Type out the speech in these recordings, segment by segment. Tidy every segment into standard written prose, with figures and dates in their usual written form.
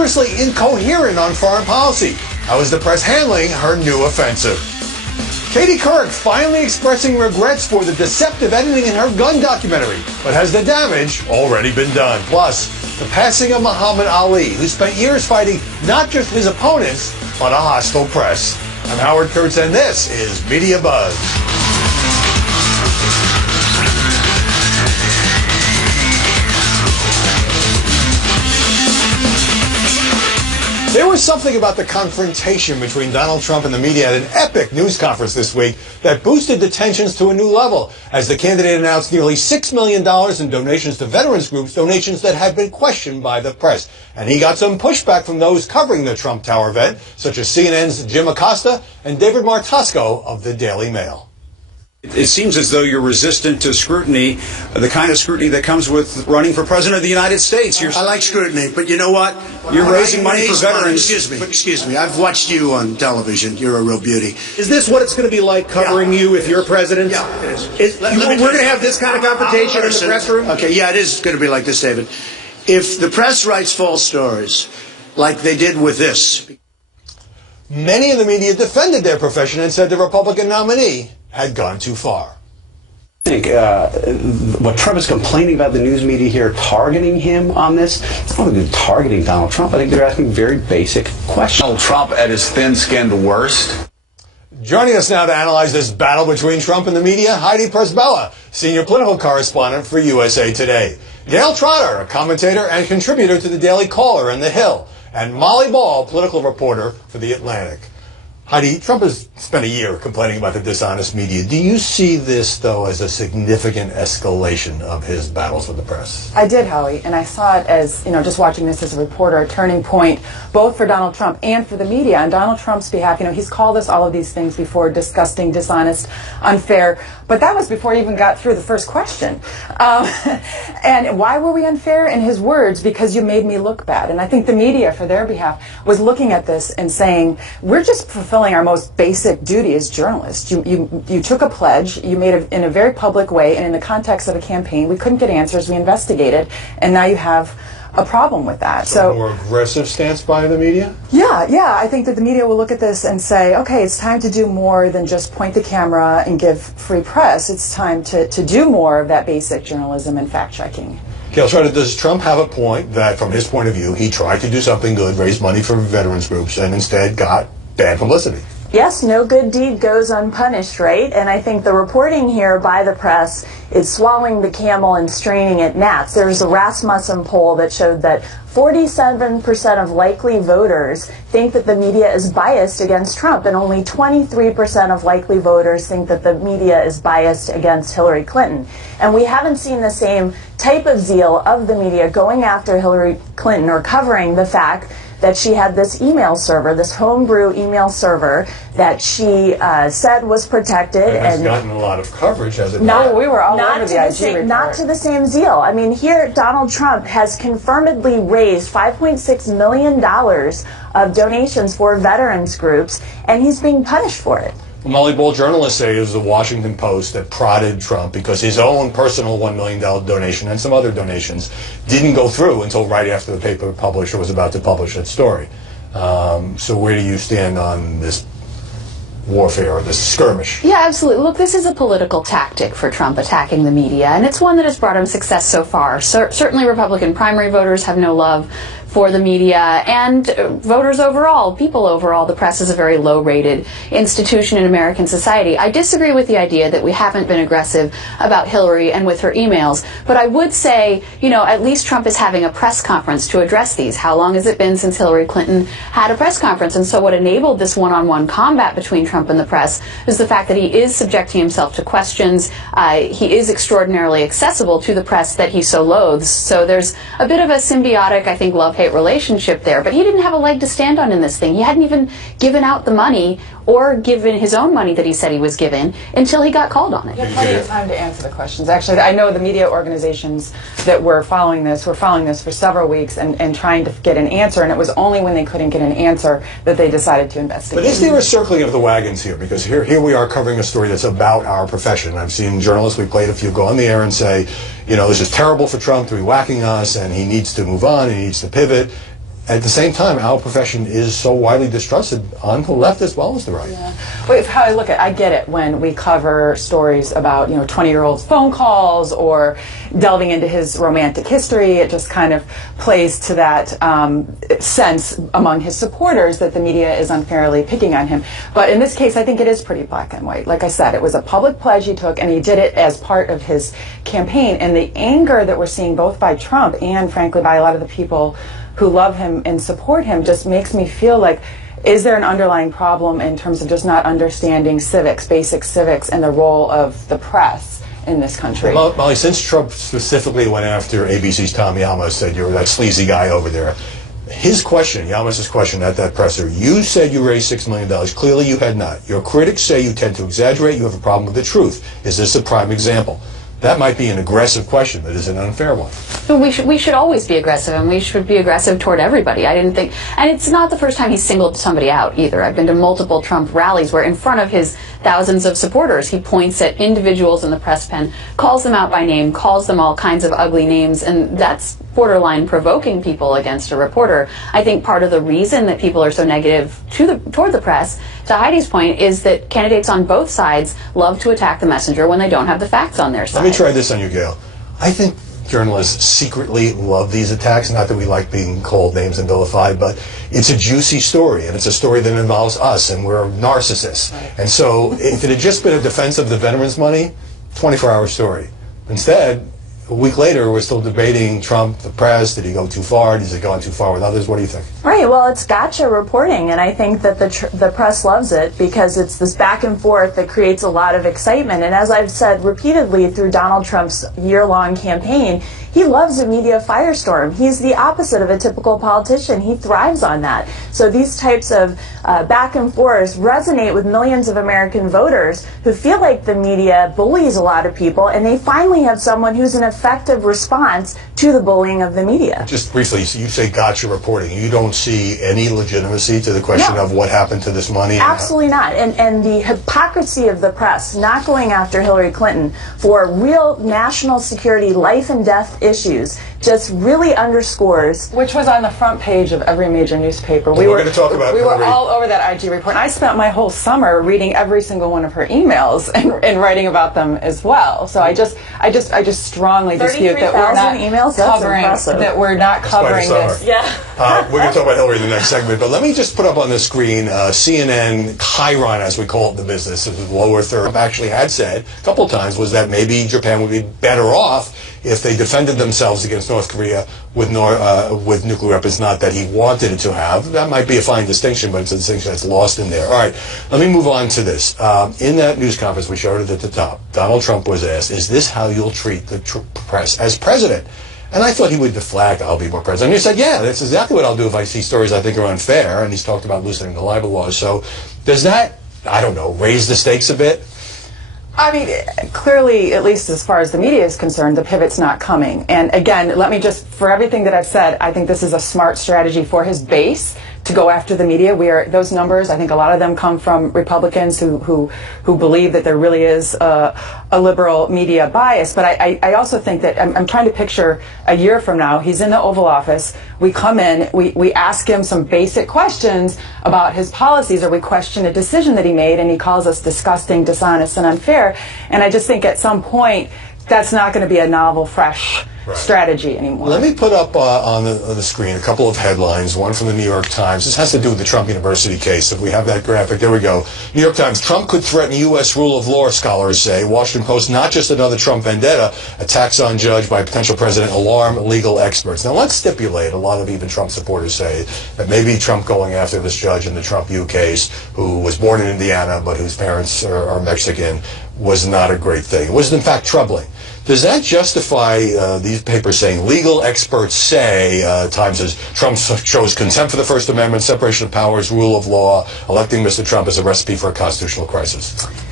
dangerously incoherent on foreign policy. How is the press handling her new offensive? Katie Couric finally expressing regrets for the deceptive editing in her gun documentary, but has the damage already been done? Plus, the passing of Muhammad Ali, who spent years fighting not just his opponents, but a hostile press. I'm Howard Kurtz, and this is MediaBuzz. There was something about the confrontation between Donald Trump and the media at an epic news conference this week that boosted the tensions to a new level as the candidate announced nearly $6 million in donations to veterans groups, donations that had been questioned by the press. And he got some pushback from those covering the Trump Tower event, such as CNN's Jim Acosta and David Martosco of the Daily Mail. It seems as though you're resistant to scrutiny, the kind of scrutiny that comes with running for president of the United States. I like scrutiny, but you know what? You're raising money for veterans. Excuse me. I've watched you on television. You're a real beauty. Is this what it's going to be like covering you if you're president? Yeah, it is. We're going to have this kind of confrontation in the press room? Okay, yeah, it is going to be like this, David. If the press writes false stories, like they did with this. Many in the media defended their profession and said the Republican nominee had gone too far. I think what Trump is complaining about the news media here targeting him on this, I don't think they're targeting Donald Trump. I think they're asking very basic questions. Donald Trump at his thin-skinned worst. Joining us now to analyze this battle between Trump and the media, Heidi Presbella, senior political correspondent for USA Today. Gail Trotter, a commentator and contributor to the Daily Caller and The Hill. And Molly Ball, political reporter for The Atlantic. Heidi, Trump has spent a year complaining about the dishonest media. Do you see this, though, as a significant escalation of his battles with the press? I did, Howie, and I saw it as, just watching this as a reporter, a turning point, both for Donald Trump and for the media. On Donald Trump's behalf, he's called us all of these things before: disgusting, dishonest, unfair. But that was before he even got through the first question. And why were we unfair? In his words, because you made me look bad. And I think the media, for their behalf, was looking at this and saying, we're just fulfilling our most basic duty as journalists. You took a pledge, you made it in a very public way, and in the context of a campaign, we couldn't get answers, we investigated, and now you have a problem with that. So a more aggressive stance by the media? Yeah. I think that the media will look at this and say, okay, it's time to do more than just point the camera and give free press. It's time to do more of that basic journalism and fact-checking. Gail Trotter, does Trump have a point that, from his point of view, he tried to do something good, raise money for veterans groups, and instead got bad publicity? Yes, no good deed goes unpunished, right? And I think the reporting here by the press is swallowing the camel and straining at gnats. There's a Rasmussen poll that showed that 47% of likely voters think that the media is biased against Trump, and only 23% of likely voters think that the media is biased against Hillary Clinton. And we haven't seen the same type of zeal of the media going after Hillary Clinton or covering the fact that she had this email server, this homebrew email server that she said was protected. And has gotten a lot of coverage, has it not? No, we were all over the IG report. Not to the same zeal. I mean, here Donald Trump has confirmedly raised $5.6 million of donations for veterans groups, and he's being punished for it. Well, Molly Ball, journalists say it was the Washington Post that prodded Trump because his own personal $1 million donation and some other donations didn't go through until right after the paper publisher was about to publish that story. So where do you stand on this warfare or this skirmish? Yeah, absolutely. Look, this is a political tactic for Trump, attacking the media, and it's one that has brought him success so far. Certainly Republican primary voters have no love for the media, and voters overall, people overall. The press is a very low-rated institution in American society. I disagree with the idea that we haven't been aggressive about Hillary and with her emails, but I would say, at least Trump is having a press conference to address these. How long has it been since Hillary Clinton had a press conference? And so what enabled this one-on-one combat between Trump and the press is the fact that he is subjecting himself to questions. He is extraordinarily accessible to the press that he so loathes. So there's a bit of a symbiotic, I think, love-hate relationship there, but he didn't have a leg to stand on in this thing. He hadn't even given out the money or given his own money that he said he was given until he got called on it. You have plenty of time to answer the questions. Actually, I know the media organizations that were following this for several weeks and trying to get an answer, and it was only when they couldn't get an answer that they decided to investigate. But is there a circling of the wagons here? Because here we are covering a story that's about our profession. I've seen journalists, we played a few, go on the air and say, this is terrible for Trump to be whacking us, and he needs to move on, he needs to pivot. at the same time, our profession is so widely distrusted on the left as well as the right. Yeah. Wait, how I look at, I get it when we cover stories about 20-year-olds' phone calls or delving into his romantic history. It just kind of plays to that sense among his supporters that the media is unfairly picking on him. But in this case, I think it is pretty black and white. Like I said, it was a public pledge he took, and he did it as part of his campaign. And the anger that we're seeing both by Trump and, frankly, by a lot of the people who love him and support him just makes me feel like, is there an underlying problem in terms of just not understanding civics, basic civics, and the role of the press in this country? Well, Molly, since Trump specifically went after ABC's Tom Yamos, said you're that sleazy guy over there, his question, Yamos' question at that presser, you said you raised $6 million. Clearly you had not. Your critics say you tend to exaggerate. You have a problem with the truth. Is this a prime example? That might be an aggressive question, but is an unfair one. We should always be aggressive, and we should be aggressive toward everybody. I didn't think, and it's not the first time he's singled somebody out either. I've been to multiple Trump rallies where in front of his thousands of supporters, he points at individuals in the press pen, calls them out by name, calls them all kinds of ugly names, and that's borderline provoking people against a reporter. I think part of the reason that people are so negative toward the press, to Heidi's point, is that candidates on both sides love to attack the messenger when they don't have the facts on their side. Let me try this on you, Gail. I think journalists secretly love these attacks. Not that we like being called names and vilified, but it's a juicy story, and it's a story that involves us, and we're narcissists. And so if it had just been a defense of the veterans' money, 24-hour story. Instead, a week later, we're still debating Trump, the press. Did he go too far? Has he gone too far with others? What do you think? Right. Well, it's gotcha reporting, and I think that the press loves it because it's this back and forth that creates a lot of excitement. And as I've said repeatedly through Donald Trump's year-long campaign, he loves a media firestorm. He's the opposite of a typical politician. He thrives on that. So these types of back and forth resonate with millions of American voters who feel like the media bullies a lot of people, and they finally have someone who's an effective response to the bullying of the media. Just briefly, so you say gotcha reporting. You don't see any legitimacy to the question of what happened to this money? Absolutely not. And the hypocrisy of the press not going after Hillary Clinton for real national security, life and death issues just really underscores. Which was on the front page of every major newspaper. We're going to talk about We were all over that IG report. And I spent my whole summer reading every single one of her emails and writing about them as well. So I just strongly dispute that we're not emails? covering this. Yeah. We're going to talk about Hillary in the next segment, but let me just put up on the screen CNN Chiron, as we call it in the business, the lower third, actually had said a couple of times was that maybe Japan would be better off if they defended themselves against North Korea with nuclear weapons. Not that he wanted it to have. That might be a fine distinction, but it's a distinction that's lost in there. All right, let me move on to this. In that news conference, we showed it at the top, Donald Trump was asked, is this how you'll treat the press as president? And I thought he would deflect, I'll be more president. And he said, yeah, that's exactly what I'll do if I see stories I think are unfair. And he's talked about loosening the libel laws. So does that, I don't know, raise the stakes a bit? I mean, clearly, at least as far as the media is concerned, the pivot's not coming. And again, let me just, for everything that I've said, I think this is a smart strategy for his base to go after the media. Those numbers, I think a lot of them come from Republicans who believe that there really is a liberal media bias. But I also think that I'm trying to picture a year from now, he's in the Oval Office, we come in, we ask him some basic questions about his policies, or we question a decision that he made, and he calls us disgusting, dishonest, and unfair. And I just think at some point, that's not going to be a novel, fresh strategy anymore. Let me put up on the screen a couple of headlines, one from the New York Times. This has to do with the Trump University case. If we have that graphic, there we go. New York Times, Trump could threaten U.S. rule of law, scholars say. Washington Post, not just another Trump vendetta, attacks on judge by potential president, alarm legal experts. Now let's stipulate, a lot of even Trump supporters say, that maybe Trump going after this judge in the Trump U case, who was born in Indiana but whose parents are Mexican, was not a great thing. It was in fact troubling. Does that justify these papers saying, legal experts say, Times says, Trump shows contempt for the First Amendment, separation of powers, rule of law, electing Mr. Trump as a recipe for a constitutional crisis?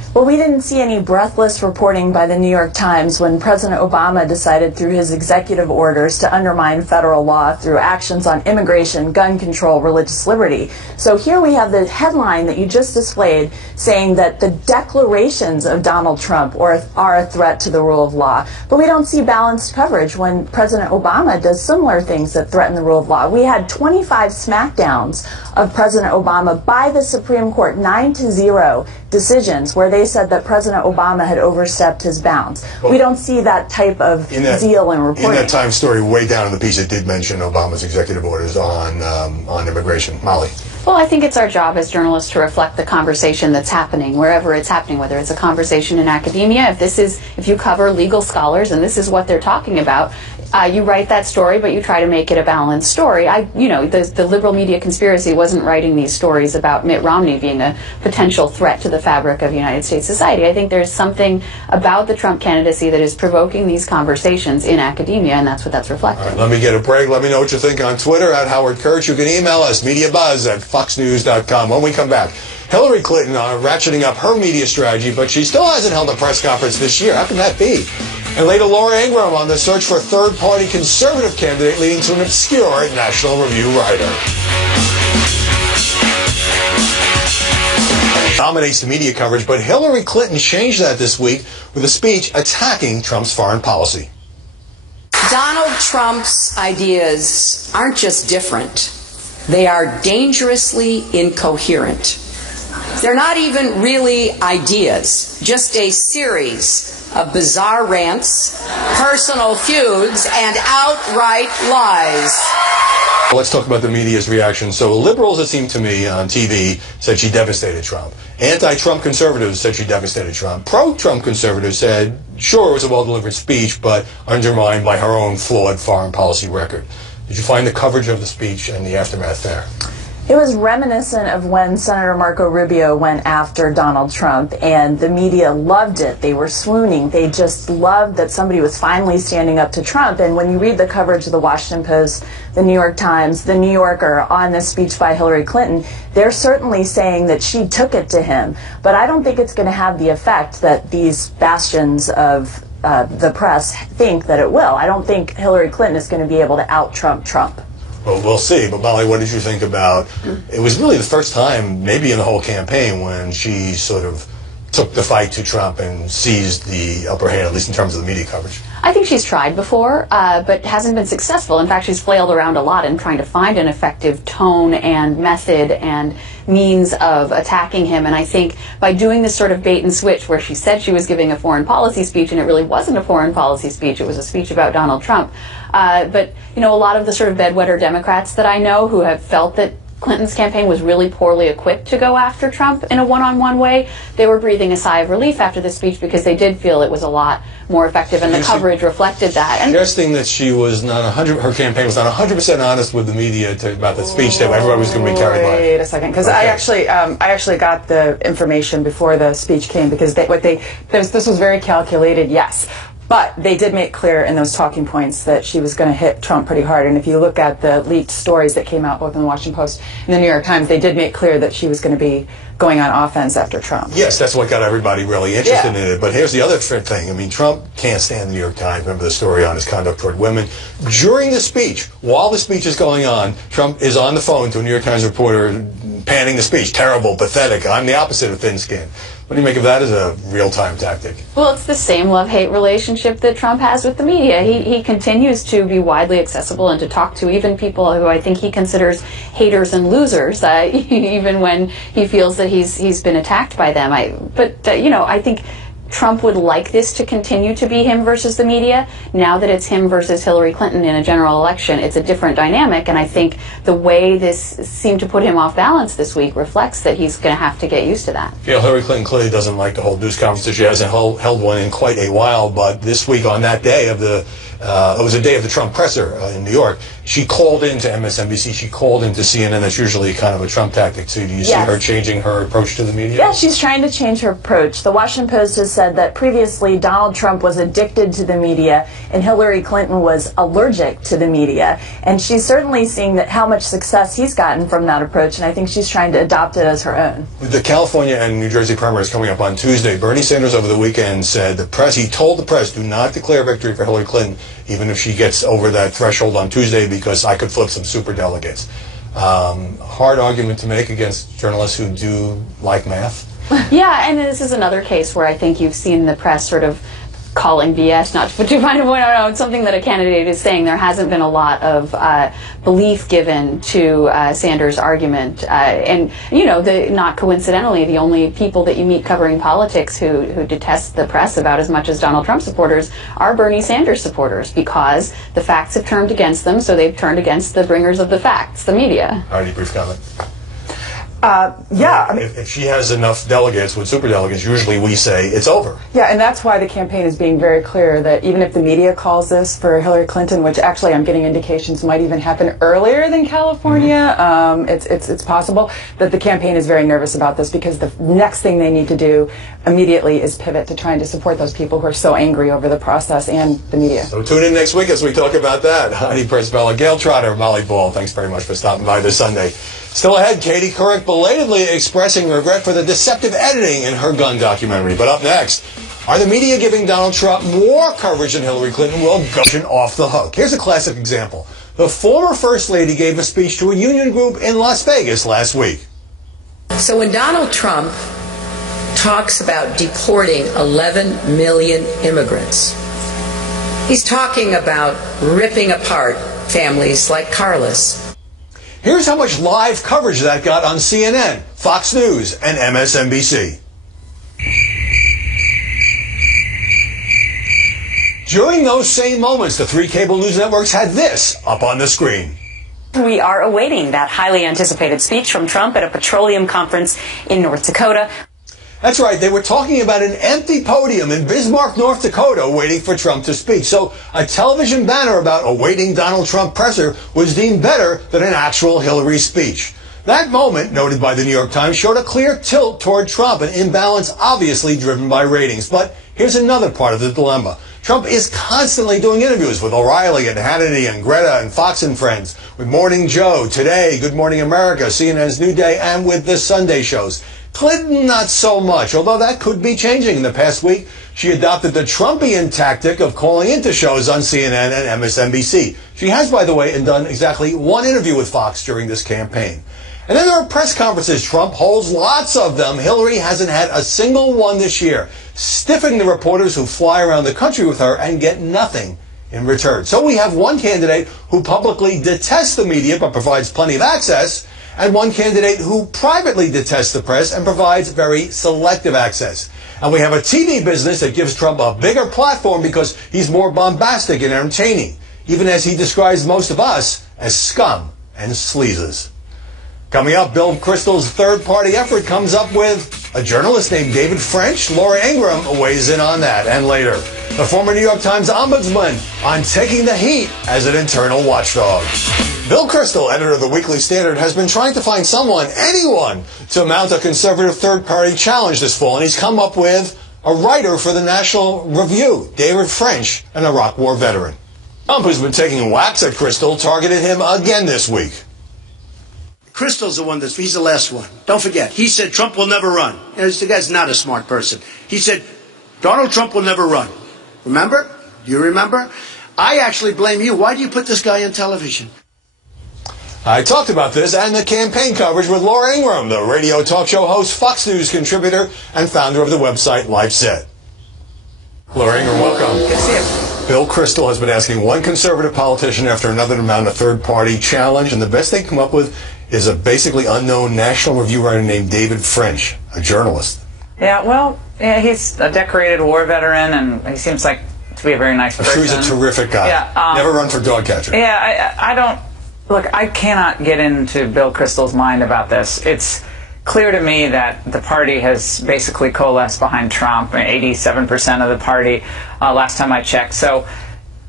Well, we didn't see any breathless reporting by the New York Times when President Obama decided through his executive orders to undermine federal law through actions on immigration, gun control, religious liberty. So here we have the headline that you just displayed saying that the declarations of Donald Trump are a threat to the rule of law. But we don't see balanced coverage when President Obama does similar things that threaten the rule of law. We had 25 smackdowns of President Obama by the Supreme Court, 9-0 decisions where they said that President Obama had overstepped his bounds. Well, we don't see that type of zeal in reporting. In that Times story, way down in the piece, it did mention Obama's executive orders on immigration. Molly. Well, I think it's our job as journalists to reflect the conversation that's happening wherever it's happening, whether it's a conversation in academia, if you cover legal scholars and this is what they're talking about, you write that story, but you try to make it a balanced story. The liberal media conspiracy wasn't writing these stories about Mitt Romney being a potential threat to the fabric of United States society. I think there's something about the Trump candidacy that is provoking these conversations in academia, and that's what that's reflecting. All right, let me get a break. Let me know what you think on Twitter at Howard Kurtz. You can email us, MediaBuzz@foxnews.com. When we come back, Hillary Clinton ratcheting up her media strategy, but she still hasn't held a press conference this year. How can that be? And later, Laura Ingraham on the search for a third-party conservative candidate leading to an obscure National Review writer. Dominates the media coverage, but Hillary Clinton changed that this week with a speech attacking Trump's foreign policy. Donald Trump's ideas aren't just different. They are dangerously incoherent. They're not even really ideas, just a series of bizarre rants, personal feuds, and outright lies. Well, let's talk about the media's reaction. So liberals, it seemed to me, on TV, said she devastated Trump. Anti-Trump conservatives said she devastated Trump. Pro-Trump conservatives said, sure, it was a well-delivered speech, but undermined by her own flawed foreign policy record. Did you find the coverage of the speech and the aftermath fair? It was reminiscent of when Senator Marco Rubio went after Donald Trump, and the media loved it. They were swooning. They just loved that somebody was finally standing up to Trump. And when you read the coverage of the Washington Post, the New York Times, the New Yorker on this speech by Hillary Clinton, they're certainly saying that she took it to him. But I don't think it's going to have the effect that these bastions of the press think that it will. I don't think Hillary Clinton is going to be able to out-Trump Trump. Well, we'll see. But Molly, what did you think about, it was really the first time, maybe in the whole campaign, when she sort of took the fight to Trump and seized the upper hand, at least in terms of the media coverage? I think she's tried before, but hasn't been successful. In fact, she's flailed around a lot in trying to find an effective tone and method and means of attacking him. And I think by doing this sort of bait and switch, where she said she was giving a foreign policy speech and it really wasn't a foreign policy speech, it was a speech about Donald Trump. But, you know, a lot of the sort of bedwetter Democrats that I know who have felt that Clinton's campaign was really poorly equipped to go after Trump in a one-on-one way, they were breathing a sigh of relief after the speech because they did feel it was a lot more effective, and the coverage reflected that. And suggesting that she was not her campaign was not 100% honest with the media about the speech, that everybody was going to be carried by. Wait a second, because I actually got the information before the speech came, because this was very calculated, yes. But they did make clear in those talking points that she was going to hit Trump pretty hard. And if you look at the leaked stories that came out both in the Washington Post and the New York Times, they did make clear that she was going to be going on offense after Trump. Yes, that's what got everybody really interested in it. But here's the other thing. I mean, Trump can't stand the New York Times. Remember the story on his conduct toward women? During the speech, while the speech is going on, Trump is on the phone to a New York Times reporter panning the speech. Terrible, pathetic. I'm the opposite of thin-skinned. What do you make of that as a real-time tactic? Well, it's the same love-hate relationship that Trump has with the media. He continues to be widely accessible and to talk to even people who I think he considers haters and losers, even when he feels that he's been attacked by them. I think Trump would like this to continue to be him versus the media. Now that it's him versus Hillary Clinton in a general election, it's a different dynamic, and I think the way this seemed to put him off balance this week reflects that he's going to have to get used to that. You know, Hillary Clinton clearly doesn't like to hold news conferences. She hasn't held one in quite a while, but this week on that day of the it was a day of the Trump presser in New York. She called into MSNBC. She called into CNN. That's usually kind of a Trump tactic. So do you see her changing her approach to the media? Yeah, she's trying to change her approach. The Washington Post has said that previously Donald Trump was addicted to the media and Hillary Clinton was allergic to the media. And she's certainly seeing that how much success he's gotten from that approach, and I think she's trying to adopt it as her own. With the California and New Jersey primaries coming up on Tuesday, Bernie Sanders over the weekend said he told the press, do not declare victory for Hillary Clinton, even if she gets over that threshold on Tuesday, because I could flip some superdelegates. Hard argument to make against journalists who do like math. Yeah, and this is another case where I think you've seen the press sort of calling BS, not to put too fine a point on it. It's something that a candidate is saying. There hasn't been a lot of belief given to Sanders' argument. And, you know, not coincidentally, the only people that you meet covering politics who detest the press about as much as Donald Trump supporters are Bernie Sanders supporters, because the facts have turned against them, so they've turned against the bringers of the facts, the media. Alrighty, brief comment. Yeah. I mean, if she has enough delegates with superdelegates, usually we say it's over. Yeah, and that's why the campaign is being very clear that even if the media calls this for Hillary Clinton, which actually I'm getting indications might even happen earlier than California, it's possible that the campaign is very nervous about this, because the next thing they need to do immediately is pivot to trying to support those people who are so angry over the process and the media. So tune in next week as we talk about that. Heidi Presbella, Gail Trotter, Molly Ball, thanks very much for stopping by this Sunday. Still ahead, Katie Couric belatedly expressing regret for the deceptive editing in her gun documentary. But up next, are the media giving Donald Trump more coverage than Hillary Clinton? Will Gushin off the hook? Here's a classic example. The former First Lady gave a speech to a union group in Las Vegas last week. So when Donald Trump talks about deporting 11 million immigrants, he's talking about ripping apart families like Carlos. Here's how much live coverage that got on CNN, Fox News, and MSNBC. During those same moments, the three cable news networks had this up on the screen. We are awaiting that highly anticipated speech from Trump at a petroleum conference in North Dakota. That's right, they were talking about an empty podium in Bismarck, North Dakota, waiting for Trump to speak. So a television banner about awaiting Donald Trump presser was deemed better than an actual Hillary speech. That moment, noted by the New York Times, showed a clear tilt toward Trump, an imbalance obviously driven by ratings. But here's another part of the dilemma. Trump is constantly doing interviews with O'Reilly and Hannity and Greta and Fox and Friends, with Morning Joe, Today, Good Morning America, CNN's New Day, and with the Sunday shows. Clinton, not so much, although that could be changing. In the past week, she adopted the Trumpian tactic of calling into shows on CNN and MSNBC. She has, by the way, done exactly one interview with Fox during this campaign. And then there are press conferences. Trump holds lots of them. Hillary hasn't had a single one this year, stiffing the reporters who fly around the country with her and get nothing in return. So we have one candidate who publicly detests the media but provides plenty of access, and one candidate who privately detests the press and provides very selective access. And we have a TV business that gives Trump a bigger platform because he's more bombastic and entertaining, even as he describes most of us as scum and sleazes. Coming up, Bill Kristol's third-party effort comes up with a journalist named David French. Laura Ingraham weighs in on that. And later, the former New York Times ombudsman on taking the heat as an internal watchdog. Bill Kristol, editor of the Weekly Standard, has been trying to find anyone, to mount a conservative third-party challenge this fall, and he's come up with a writer for the National Review, David French, an Iraq War veteran. Trump, who's been taking whacks at Kristol, targeted him again this week. Kristol's the one he's the last one. Don't forget, he said Trump will never run. The guy's not a smart person. He said Donald Trump will never run. Remember? Do you remember? I actually blame you. Why do you put this guy on television? I talked about this and the campaign coverage with Laura Ingraham, the radio talk show host, Fox News contributor, and founder of the website Life Set. Laura Ingraham, welcome. Good to see you. Bill Kristol has been asking one conservative politician after another to mount a third-party challenge, and the best they come up with is a basically unknown National Review writer named David French, a journalist. Yeah, well, he's a decorated war veteran, and he seems like to be a very nice person. I'm sure he's a terrific guy. Yeah, never run for dog catcher. Yeah, I don't... Look, I cannot get into Bill Kristol's mind about this. It's clear to me that the party has basically coalesced behind Trump, 87% of the party last time I checked. So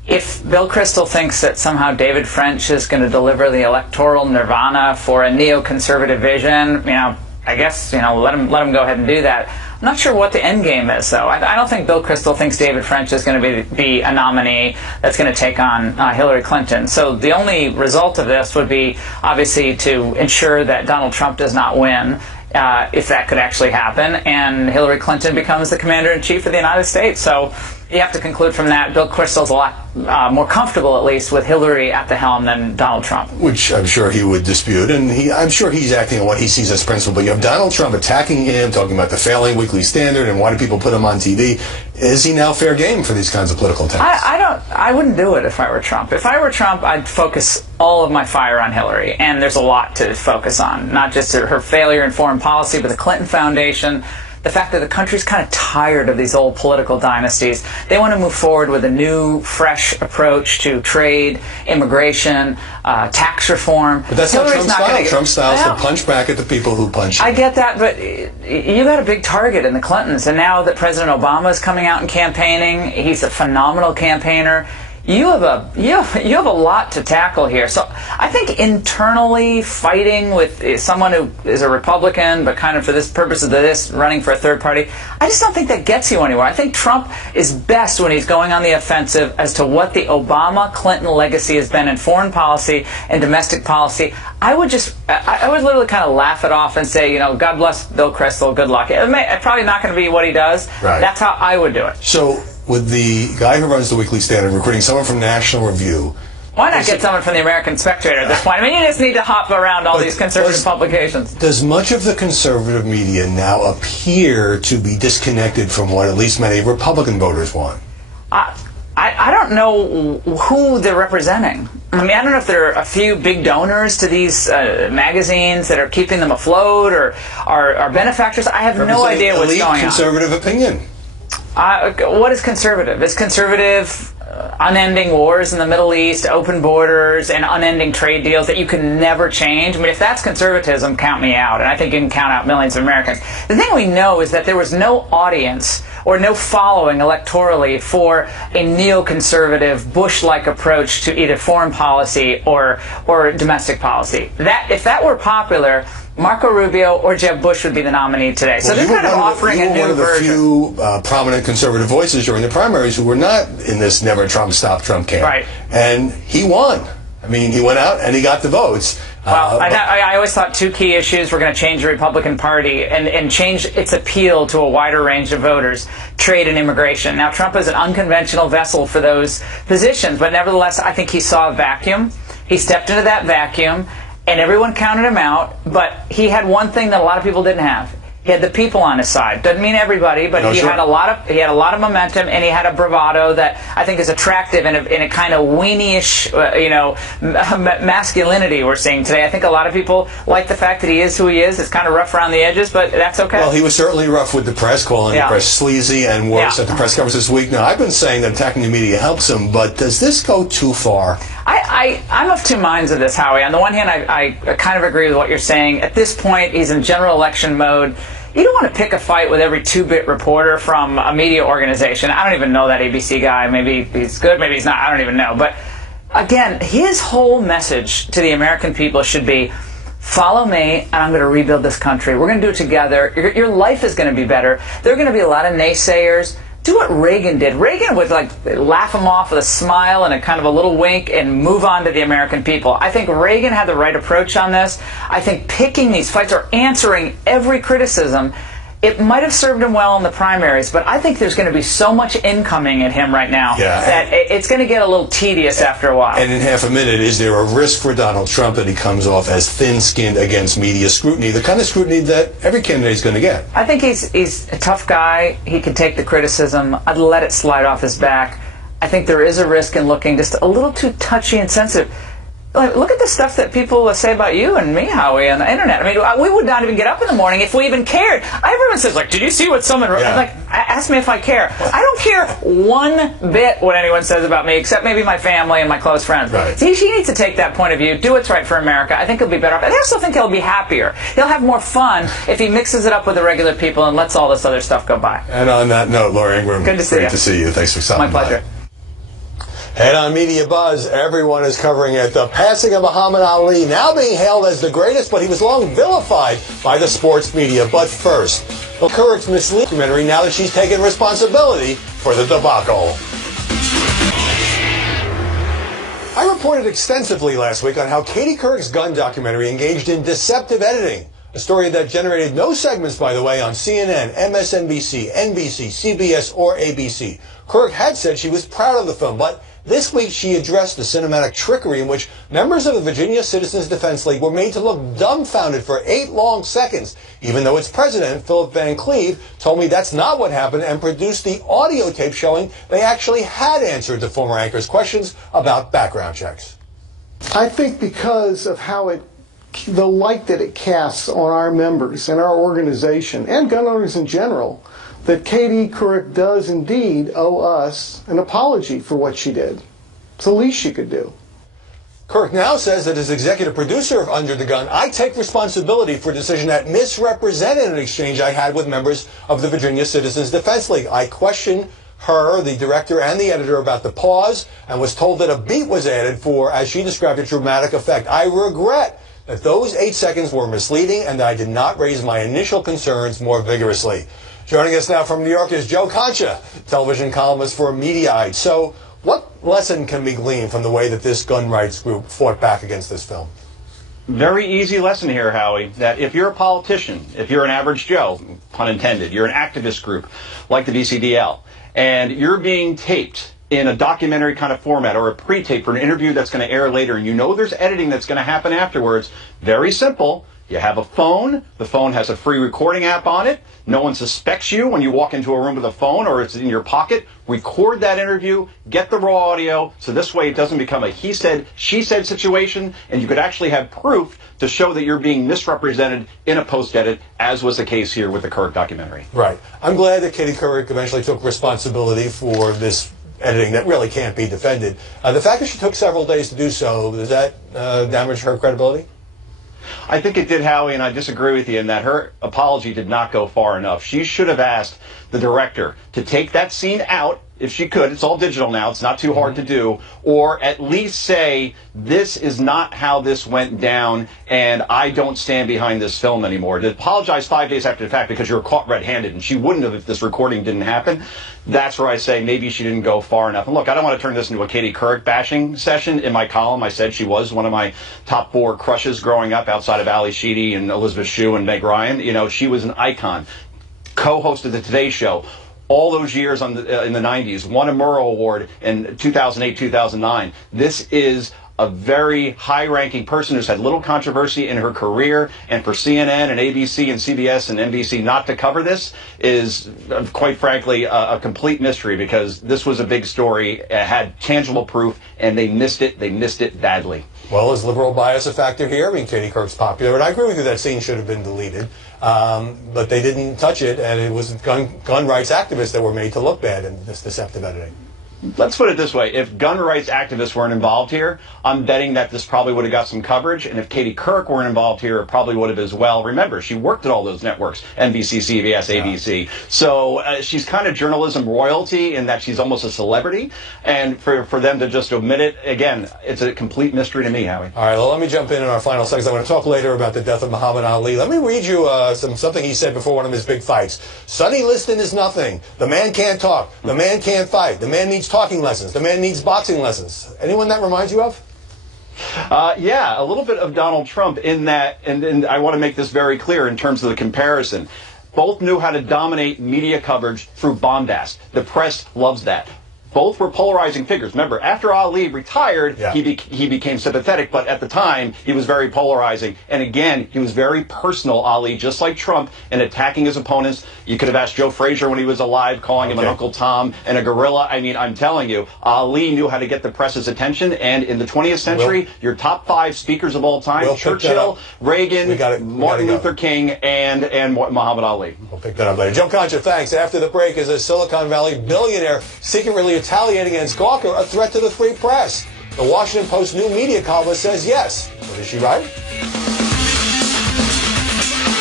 if Bill Kristol thinks that somehow David French is going to deliver the electoral nirvana for a neoconservative vision, I guess, let him go ahead and do that. I'm not sure what the end game is, though. I don't think Bill Kristol thinks David French is going to be a nominee that's going to take on Hillary Clinton. So the only result of this would be, obviously, to ensure that Donald Trump does not win, if that could actually happen, and Hillary Clinton becomes the commander-in-chief of the United States. So you have to conclude from that Bill Kristol's a lot more comfortable, at least, with Hillary at the helm than Donald Trump. Which I'm sure he would dispute, and I'm sure he's acting on what he sees as principle. But you have Donald Trump attacking him, talking about the failing Weekly Standard, and why do people put him on TV? Is he now fair game for these kinds of political attacks? I wouldn't do it if I were Trump. If I were Trump, I'd focus all of my fire on Hillary, and there's a lot to focus on. Not just her failure in foreign policy, but the Clinton Foundation, the fact that the country's kind of tired of these old political dynasties. They want to move forward with a new, fresh approach to trade, immigration, tax reform. But that's Hillary's not Trump's style. Trump's style is to punch back at the people who punch him. I get that, but you got a big target in the Clintons, and now that President Obama is coming out and campaigning, he's a phenomenal campaigner. You have a lot to tackle here. So I think internally fighting with someone who is a Republican, but kind of for this purpose of this, running for a third party, I just don't think that gets you anywhere. I think Trump is best when he's going on the offensive as to what the Obama-Clinton legacy has been in foreign policy and domestic policy. I would literally kind of laugh it off and say, God bless Bill Kristol, good luck. It's probably not going to be what he does. Right. That's how I would do it. So, with the guy who runs the Weekly Standard recruiting someone from National Review, why not get someone from the American Spectator at this point? I mean, you just need to hop around all these conservative publications. Does much of the conservative media now appear to be disconnected from what at least many Republican voters want? I don't know who they're representing. I mean, I don't know if there are a few big donors to these magazines that are keeping them afloat or are benefactors. I have no idea what's going on. Conservative opinion. What is conservative? Is conservative unending wars in the Middle East, open borders, and unending trade deals that you can never change? I mean, if that's conservatism, count me out. And I think you can count out millions of Americans. The thing we know is that there was no audience or no following electorally for a neoconservative, Bush-like approach to either foreign policy or domestic policy. If that were popular, Marco Rubio or Jeb Bush would be the nominee today. So they're kind of offering a new version. You were one of the few prominent conservative voices during the primaries who were not in this never Trump, stop Trump camp. Right. And he won. I mean, he went out and he got the votes. Well, I always thought two key issues were going to change the Republican Party and change its appeal to a wider range of voters: trade and immigration. Now, Trump is an unconventional vessel for those positions, but nevertheless, I think he saw a vacuum. He stepped into that vacuum, and everyone counted him out, but he had one thing that a lot of people didn't have. He had the people on his side. Doesn't mean everybody, but he had a lot of momentum, and he had a bravado that I think is attractive in a kind of weenie-ish, masculinity we're seeing today. I think a lot of people like the fact that he is who he is. It's kind of rough around the edges, but that's okay. Well, he was certainly rough with the press, calling the press sleazy and worse at the press conference this week. Now, I've been saying that attacking the media helps him, but does this go too far? I'm of two minds of this, Howie. On the one hand, I kind of agree with what you're saying. At this point, he's in general election mode. You don't want to pick a fight with every two-bit reporter from a media organization. I don't even know that ABC guy. Maybe he's good, maybe he's not. I don't even know. But again, his whole message to the American people should be, follow me, and I'm going to rebuild this country. We're going to do it together. Your life is going to be better. There are going to be a lot of naysayers. Do what Reagan did. Reagan would laugh him off with a smile and a kind of a little wink and move on to the American people. I think Reagan had the right approach on this. I think picking these fights or answering every criticism, it might have served him well in the primaries, but I think there's going to be so much incoming at him right now that it's going to get a little tedious after a while. And in half a minute, is there a risk for Donald Trump that he comes off as thin-skinned against media scrutiny, the kind of scrutiny that every candidate is going to get? I think he's a tough guy. He can take the criticism. I'd let it slide off his back. I think there is a risk in looking just a little too touchy and sensitive. Look at the stuff that people say about you and me, Howie, on the internet. I mean, we would not even get up in the morning if we even cared. Everyone says, did you see what someone wrote? Ask me if I care. I don't care one bit what anyone says about me, except maybe my family and my close friends. Right. See, he needs to take that point of view, do what's right for America. I think he'll be better off. I also think he'll be happier. He'll have more fun if he mixes it up with the regular people and lets all this other stuff go by. And on that note, Laura Ingraham, good to see you. Great to see you. Thanks for stopping by. My pleasure. And on MediaBuzz, everyone is covering it. The passing of Muhammad Ali, now being hailed as the greatest, but he was long vilified by the sports media. But first, Kurik's misleading documentary now that she's taken responsibility for the debacle. I reported extensively last week on how Katie Couric's gun documentary engaged in deceptive editing. A story that generated no segments, by the way, on CNN, MSNBC, NBC, CBS, or ABC. Courik had said she was proud of the film, but this week she addressed the cinematic trickery in which members of the Virginia Citizens Defense League were made to look dumbfounded for 8 long seconds, even though its president, Philip Van Cleve, told me that's not what happened and produced the audio tape showing they actually had answered the former anchor's questions about background checks. I think because of how the light that it casts on our members and our organization and gun owners in general, that Katie Courik does indeed owe us an apology for what she did. It's the least she could do. Courik now says that as executive producer of Under the Gun, I take responsibility for a decision that misrepresented an exchange I had with members of the Virginia Citizens Defense League. I questioned her, the director, and the editor about the pause and was told that a beat was added for, as she described it, dramatic effect. I regret that those 8 seconds were misleading and that I did not raise my initial concerns more vigorously. Joining us now from New York is Joe Concha, television columnist for Mediaite. So what lesson can be gleaned from the way that this gun rights group fought back against this film? Very easy lesson here, Howie, that if you're a politician, if you're an average Joe, pun intended, you're an activist group like the VCDL, and you're being taped in a documentary kind of format or a pre-tape for an interview that's going to air later, and you know there's editing that's going to happen afterwards, very simple. You have a phone. The phone has a free recording app on it. No one suspects you when you walk into a room with a phone or it's in your pocket. Record that interview. Get the raw audio. So this way it doesn't become a he said, she said situation. And you could actually have proof to show that you're being misrepresented in a post-edit, as was the case here with the Courik documentary. Right. I'm glad that Katie Courik eventually took responsibility for this editing that really can't be defended. The fact that she took several days to do so, does that damage her credibility? I think it did, Howie, and I disagree with you in that her apology did not go far enough. She should have asked the director to take that scene out, if she could. It's all digital now. It's not too hard to do. Or at least say, this is not how this went down, and I don't stand behind this film anymore. To apologize 5 days after the fact because you were caught red-handed, and she wouldn't have if this recording didn't happen. That's where I say maybe she didn't go far enough. And look, I don't want to turn this into a Katie Courik bashing session. In my column, I said she was one of my top 4 crushes growing up outside of Ali Sheedy and Elizabeth Shue and Meg Ryan. You know, she was an icon. Co-hosted the Today Show all those years in the 90s, won a Murrow Award in 2008, 2009. This is a very high-ranking person who's had little controversy in her career, and for CNN and ABC and CBS and NBC not to cover this is, quite frankly, a complete mystery, because this was a big story, it had tangible proof, and they missed it badly. Well, is liberal bias a factor here? I mean, Katie Courik's popular, and I agree with you that scene should have been deleted, but they didn't touch it, and it was gun rights activists that were made to look bad in this deceptive editing. Let's put it this way. If gun rights activists weren't involved here, I'm betting that this probably would have got some coverage. And if Katie Courik weren't involved here, it probably would have as well. Remember, she worked at all those networks, NBC, CBS, ABC. So she's kind of journalism royalty in that she's almost a celebrity. And for them to just omit it, again, it's a complete mystery to me, Howie. All right, well, let me jump in our final seconds. I want to talk later about the death of Muhammad Ali. Let me read you something he said before one of his big fights. Sonny Liston is nothing. The man can't talk. The man can't fight. The man needs talking lessons. The man needs boxing lessons. Anyone that reminds you of? Yeah, a little bit of Donald Trump in that, and I want to make this very clear in terms of the comparison. Both knew how to dominate media coverage through bombast. The press loves that. Both were polarizing figures. Remember, after Ali retired, he became sympathetic, but at the time, he was very polarizing. And again, he was very personal, Ali, just like Trump, in attacking his opponents. You could have asked Joe Frazier when he was alive, calling him an Uncle Tom and a gorilla. I mean, I'm telling you, Ali knew how to get the press's attention. And in the 20th century, your top 5 speakers of all time, Churchill, Reagan, Martin Luther King, and Muhammad Ali. We'll pick that up later. Joe Concha, thanks. After the break, is a Silicon Valley billionaire secretly retaliating against Gawker a threat to the free press? The Washington Post new media columnist says yes. But is she right?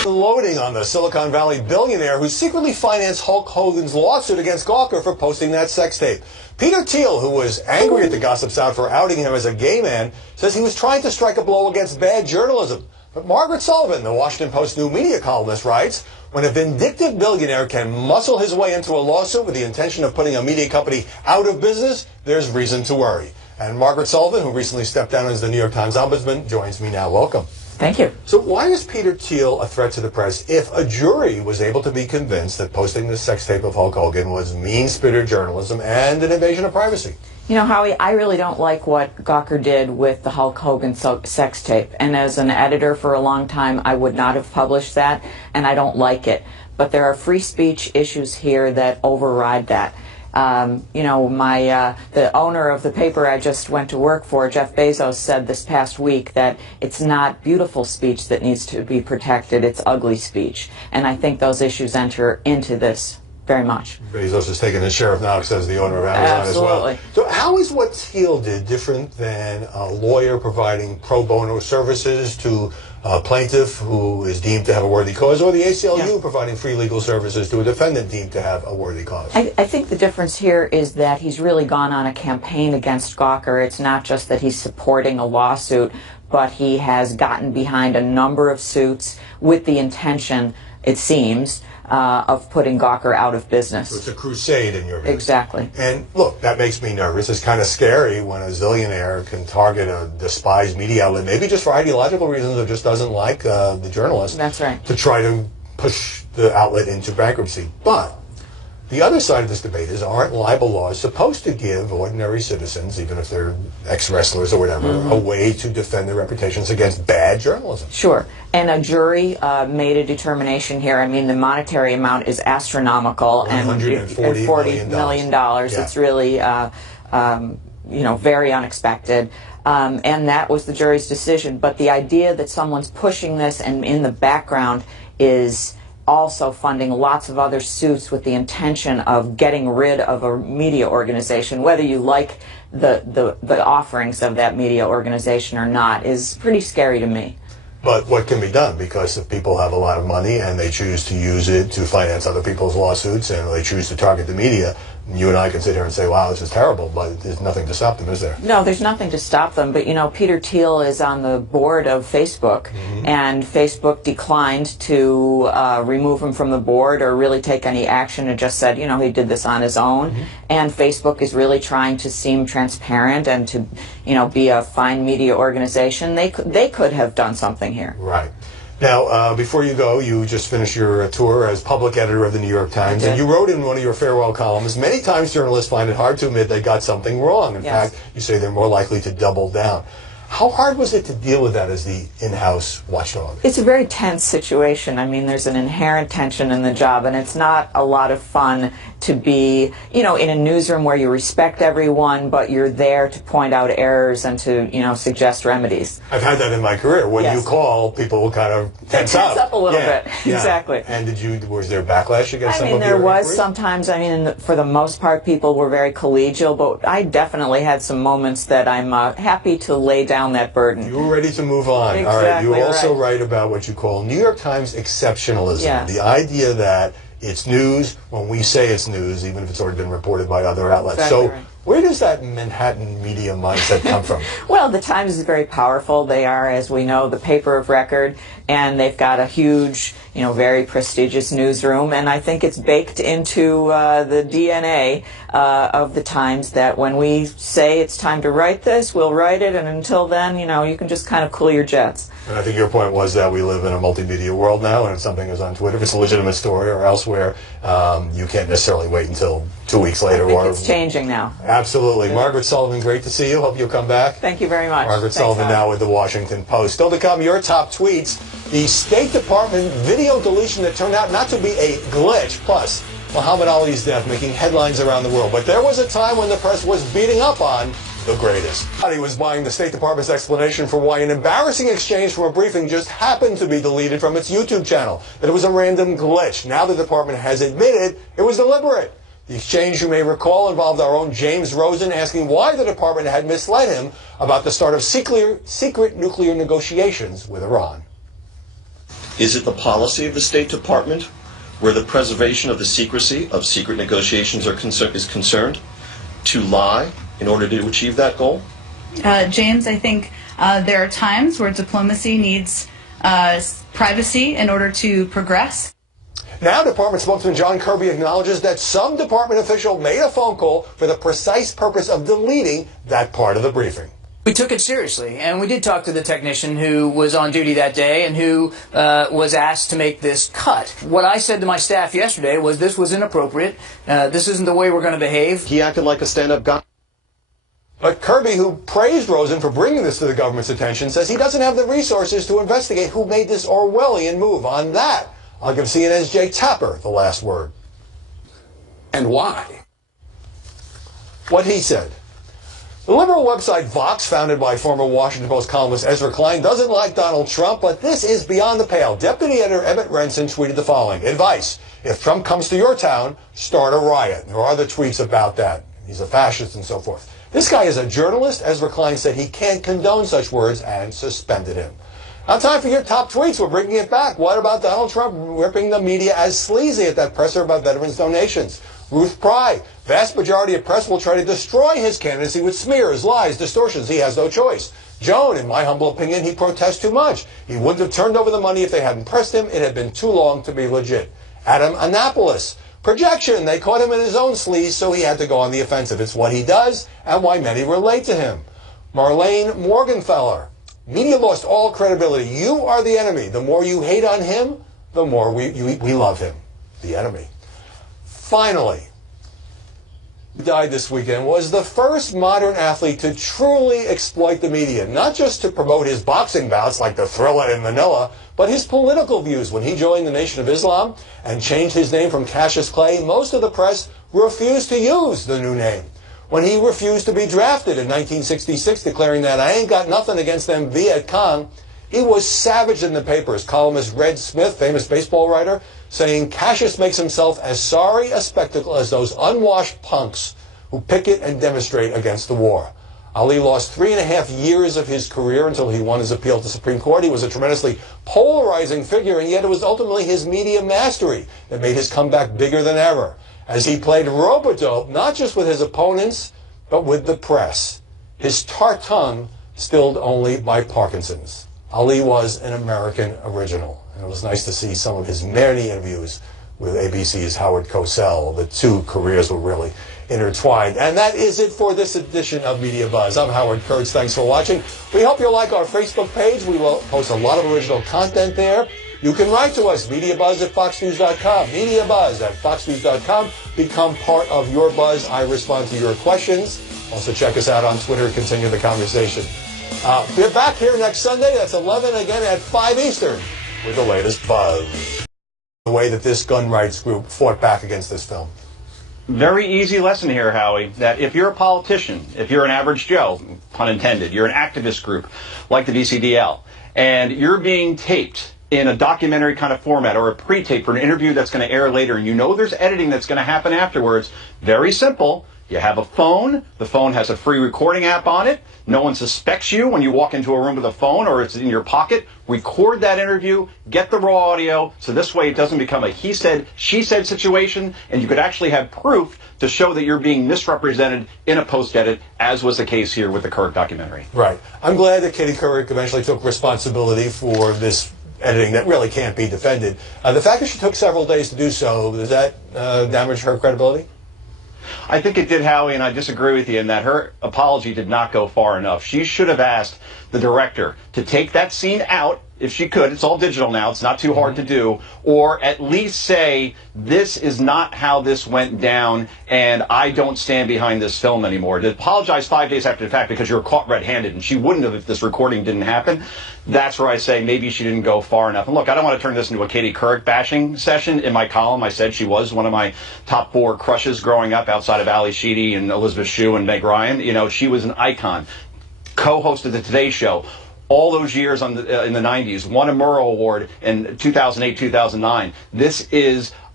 unloading on the Silicon Valley billionaire who secretly financed Hulk Hogan's lawsuit against Gawker for posting that sex tape. Peter Thiel, who was angry at the Gossip Sound for outing him as a gay man, says he was trying to strike a blow against bad journalism. But Margaret Sullivan, the Washington Post new media columnist, writes, when a vindictive billionaire can muscle his way into a lawsuit with the intention of putting a media company out of business, there's reason to worry. And Margaret Sullivan, who recently stepped down as the New York Times ombudsman, joins me now. Welcome. Thank you. So why is Peter Thiel a threat to the press if a jury was able to be convinced that posting the sex tape of Hulk Hogan was mean-spirited journalism and an invasion of privacy? You know, Howie, I really don't like what Gawker did with the Hulk Hogan sex tape. And as an editor for a long time, I would not have published that, and I don't like it. But there are free speech issues here that override that. You know, the owner of the paper I just went to work for, Jeff Bezos, said this past week that it's not beautiful speech that needs to be protected, it's ugly speech. And I think those issues enter into this very much. Bezos has taken his share of knocks as the owner of Amazon Absolutely. as well. So how is what Thiel did different than a lawyer providing pro bono services to a plaintiff who is deemed to have a worthy cause, or the ACLU providing free legal services to a defendant deemed to have a worthy cause? I think the difference here is that he's really gone on a campaign against Gawker. It's not just that he's supporting a lawsuit, but he has gotten behind a number of suits with the intention, it seems, of putting Gawker out of business. So it's a crusade in your view. Exactly. And look, that makes me nervous. It's kind of scary when a zillionaire can target a despised media outlet, maybe just for ideological reasons or just doesn't like the journalist. That's right. To try to push the outlet into bankruptcy. But the other side of this debate is, aren't libel laws supposed to give ordinary citizens, even if they're ex-wrestlers or whatever, a way to defend their reputations against bad journalism? Sure. And a jury made a determination here. I mean, the monetary amount is astronomical. $140 million. It's really, you know, very unexpected. And that was the jury's decision. But the idea that someone's pushing this and in the background is also funding lots of other suits with the intention of getting rid of a media organization, whether you like the offerings of that media organization or not, is pretty scary to me. But what can be done? Because if people have a lot of money and they choose to use it to finance other people's lawsuits and they choose to target the media, you and I can sit here and say, wow, this is terrible, but there's nothing to stop them, is there? No, there's nothing to stop them. But, you know, Peter Thiel is on the board of Facebook, and Facebook declined to remove him from the board or really take any action and just said, you know, he did this on his own. And Facebook is really trying to seem transparent and to, you know, be a fine media organization. They could have done something here. Right. Now, before you go, you just finished your tour as public editor of the New York Times, and you wrote in one of your farewell columns, many times journalists find it hard to admit they got something wrong. In fact, you say they're more likely to double down. How hard was it to deal with that as the in-house watchdog? It's a very tense situation. I mean, there's an inherent tension in the job, and it's not a lot of fun to be, you know, in a newsroom where you respect everyone, but you're there to point out errors and to, you know, suggest remedies. I've had that in my career. When you call, people will kind of tense up. Tense up a little bit. Exactly. And was there backlash against some of your I mean, there was inquiries? Sometimes. I mean, for the most part, people were very collegial, but I definitely had some moments that I'm happy to lay down that burden. You were ready to move on. Exactly. All right. You also write about what you call New York Times exceptionalism. Yes. The idea that it's news when we say it's news, even if it's already been reported by other outlets. Exactly so where does that Manhattan media mindset come from? Well, the Times is very powerful. They are, as we know, the paper of record, and they've got a huge, you know, very prestigious newsroom, and I think it's baked into the DNA of the Times that when we say it's time to write this, we'll write it, and until then, you know, you can just kind of cool your jets. And I think your point was that we live in a multimedia world now, and if something is on Twitter, if it's a legitimate story or elsewhere, you can't necessarily wait until 2 weeks later. I think it's changing now. Absolutely. Margaret Sullivan, great to see you. Hope you'll come back. Thank you very much. Margaret Sullivan now with the Washington Post. Still to come, your top tweets. The State Department video deletion that turned out not to be a glitch. Plus, Muhammad Ali's death making headlines around the world. But there was a time when the press was beating up on the greatest. He was buying the State Department's explanation for why an embarrassing exchange from a briefing just happened to be deleted from its YouTube channel. That it was a random glitch. Now the department has admitted it was deliberate. The exchange, you may recall, involved our own James Rosen asking why the department had misled him about the start of secret nuclear negotiations with Iran. Is it the policy of the State Department where the preservation of the secrecy of secret negotiations is concerned to lie in order to achieve that goal? James, I think there are times where diplomacy needs privacy in order to progress. Now, Department spokesman John Kirby acknowledges that some department official made a phone call for the precise purpose of deleting that part of the briefing. We took it seriously, and we did talk to the technician who was on duty that day and who was asked to make this cut. What I said to my staff yesterday was this was inappropriate. This isn't the way we're going to behave. He acted like a stand-up guy. But Kirby, who praised Rosen for bringing this to the government's attention, says he doesn't have the resources to investigate who made this Orwellian move. On that, I'll give CNN's Jay Tapper the last word. And why? What he said. The liberal website Vox, founded by former Washington Post columnist Ezra Klein, doesn't like Donald Trump, but this is beyond the pale. Deputy editor Emmett Renson tweeted the following. Advice: if Trump comes to your town, start a riot. There are other tweets about that. He's a fascist and so forth. This guy is a journalist. Ezra Klein said he can't condone such words and suspended him. Now, time for your top tweets. We're bringing it back. What about Donald Trump ripping the media as sleazy at that presser about veterans' donations? Ruth Pry. Vast majority of press will try to destroy his candidacy with smears, lies, distortions. He has no choice. Joan, in my humble opinion, he protests too much. He wouldn't have turned over the money if they hadn't pressed him. It had been too long to be legit. Adam Annapolis. Projection. They caught him in his own sleaze, so he had to go on the offensive. It's what he does and why many relate to him. Marlene Morgenfeller. Media lost all credibility. You are the enemy. The more you hate on him, the more we love him. The enemy. Finally, who died this weekend was the first modern athlete to truly exploit the media, not just to promote his boxing bouts like the Thriller in Manila, but his political views. When he joined the Nation of Islam and changed his name from Cassius Clay, most of the press refused to use the new name. When he refused to be drafted in 1966, declaring that I ain't got nothing against them Viet Cong, he was savaged in the papers. Columnist Red Smith, famous baseball writer, saying Cassius makes himself as sorry a spectacle as those unwashed punks who picket and demonstrate against the war. Ali lost 3.5 years of his career until he won his appeal to the Supreme Court. He was a tremendously polarizing figure, and yet it was ultimately his media mastery that made his comeback bigger than ever, as he played rope-a-dope, not just with his opponents, but with the press. His tart tongue stilled only by Parkinson's. Ali was an American original, and it was nice to see some of his many interviews with ABC's Howard Cosell. The two careers were really intertwined. And that is it for this edition of Media Buzz. I'm Howard Kurtz. Thanks for watching. We hope you'll like our Facebook page. We will post a lot of original content there. You can write to us, MediaBuzz@FoxNews.com, MediaBuzz@FoxNews.com. Become part of your buzz. I respond to your questions. Also check us out on Twitter and continue the conversation. We're back here next Sunday. That's 11 again at 5 Eastern with the latest buzz. The way that this gun rights group fought back against this film. Very easy lesson here, Howie, that if you're a politician, if you're an average Joe, pun intended, you're an activist group like the DCDL, and you're being taped in a documentary kind of format or a pre-tape for an interview that's going to air later, and you know there's editing that's going to happen afterwards, very simple. You have a phone. The phone has a free recording app on it. No one suspects you when you walk into a room with a phone or it's in your pocket. Record that interview. Get the raw audio. So this way it doesn't become a he said, she said situation. And you could actually have proof to show that you're being misrepresented in a post-edit, as was the case here with the Couric documentary. Right. I'm glad that Katie Couric eventually took responsibility for this editing that really can't be defended. The fact that she took several days to do so, does that damage her credibility? I think it did, Howie, and I disagree with you in that her apology did not go far enough. She should have asked the director to take that scene out, if she could. It's all digital now. It's not too hard to do. Or at least say, this is not how this went down, and I don't stand behind this film anymore. To apologize 5 days after the fact because you were caught red-handed, and she wouldn't have if this recording didn't happen. That's where I say maybe she didn't go far enough. And look, I don't want to turn this into a Katie Couric bashing session. In my column, I said she was one of my top 4 crushes growing up outside of Ali Sheedy and Elizabeth Shue and Meg Ryan. You know, she was an icon. Co-hosted the Today Show all those years in the 90s, won a Murrow Award in 2008, 2009. This is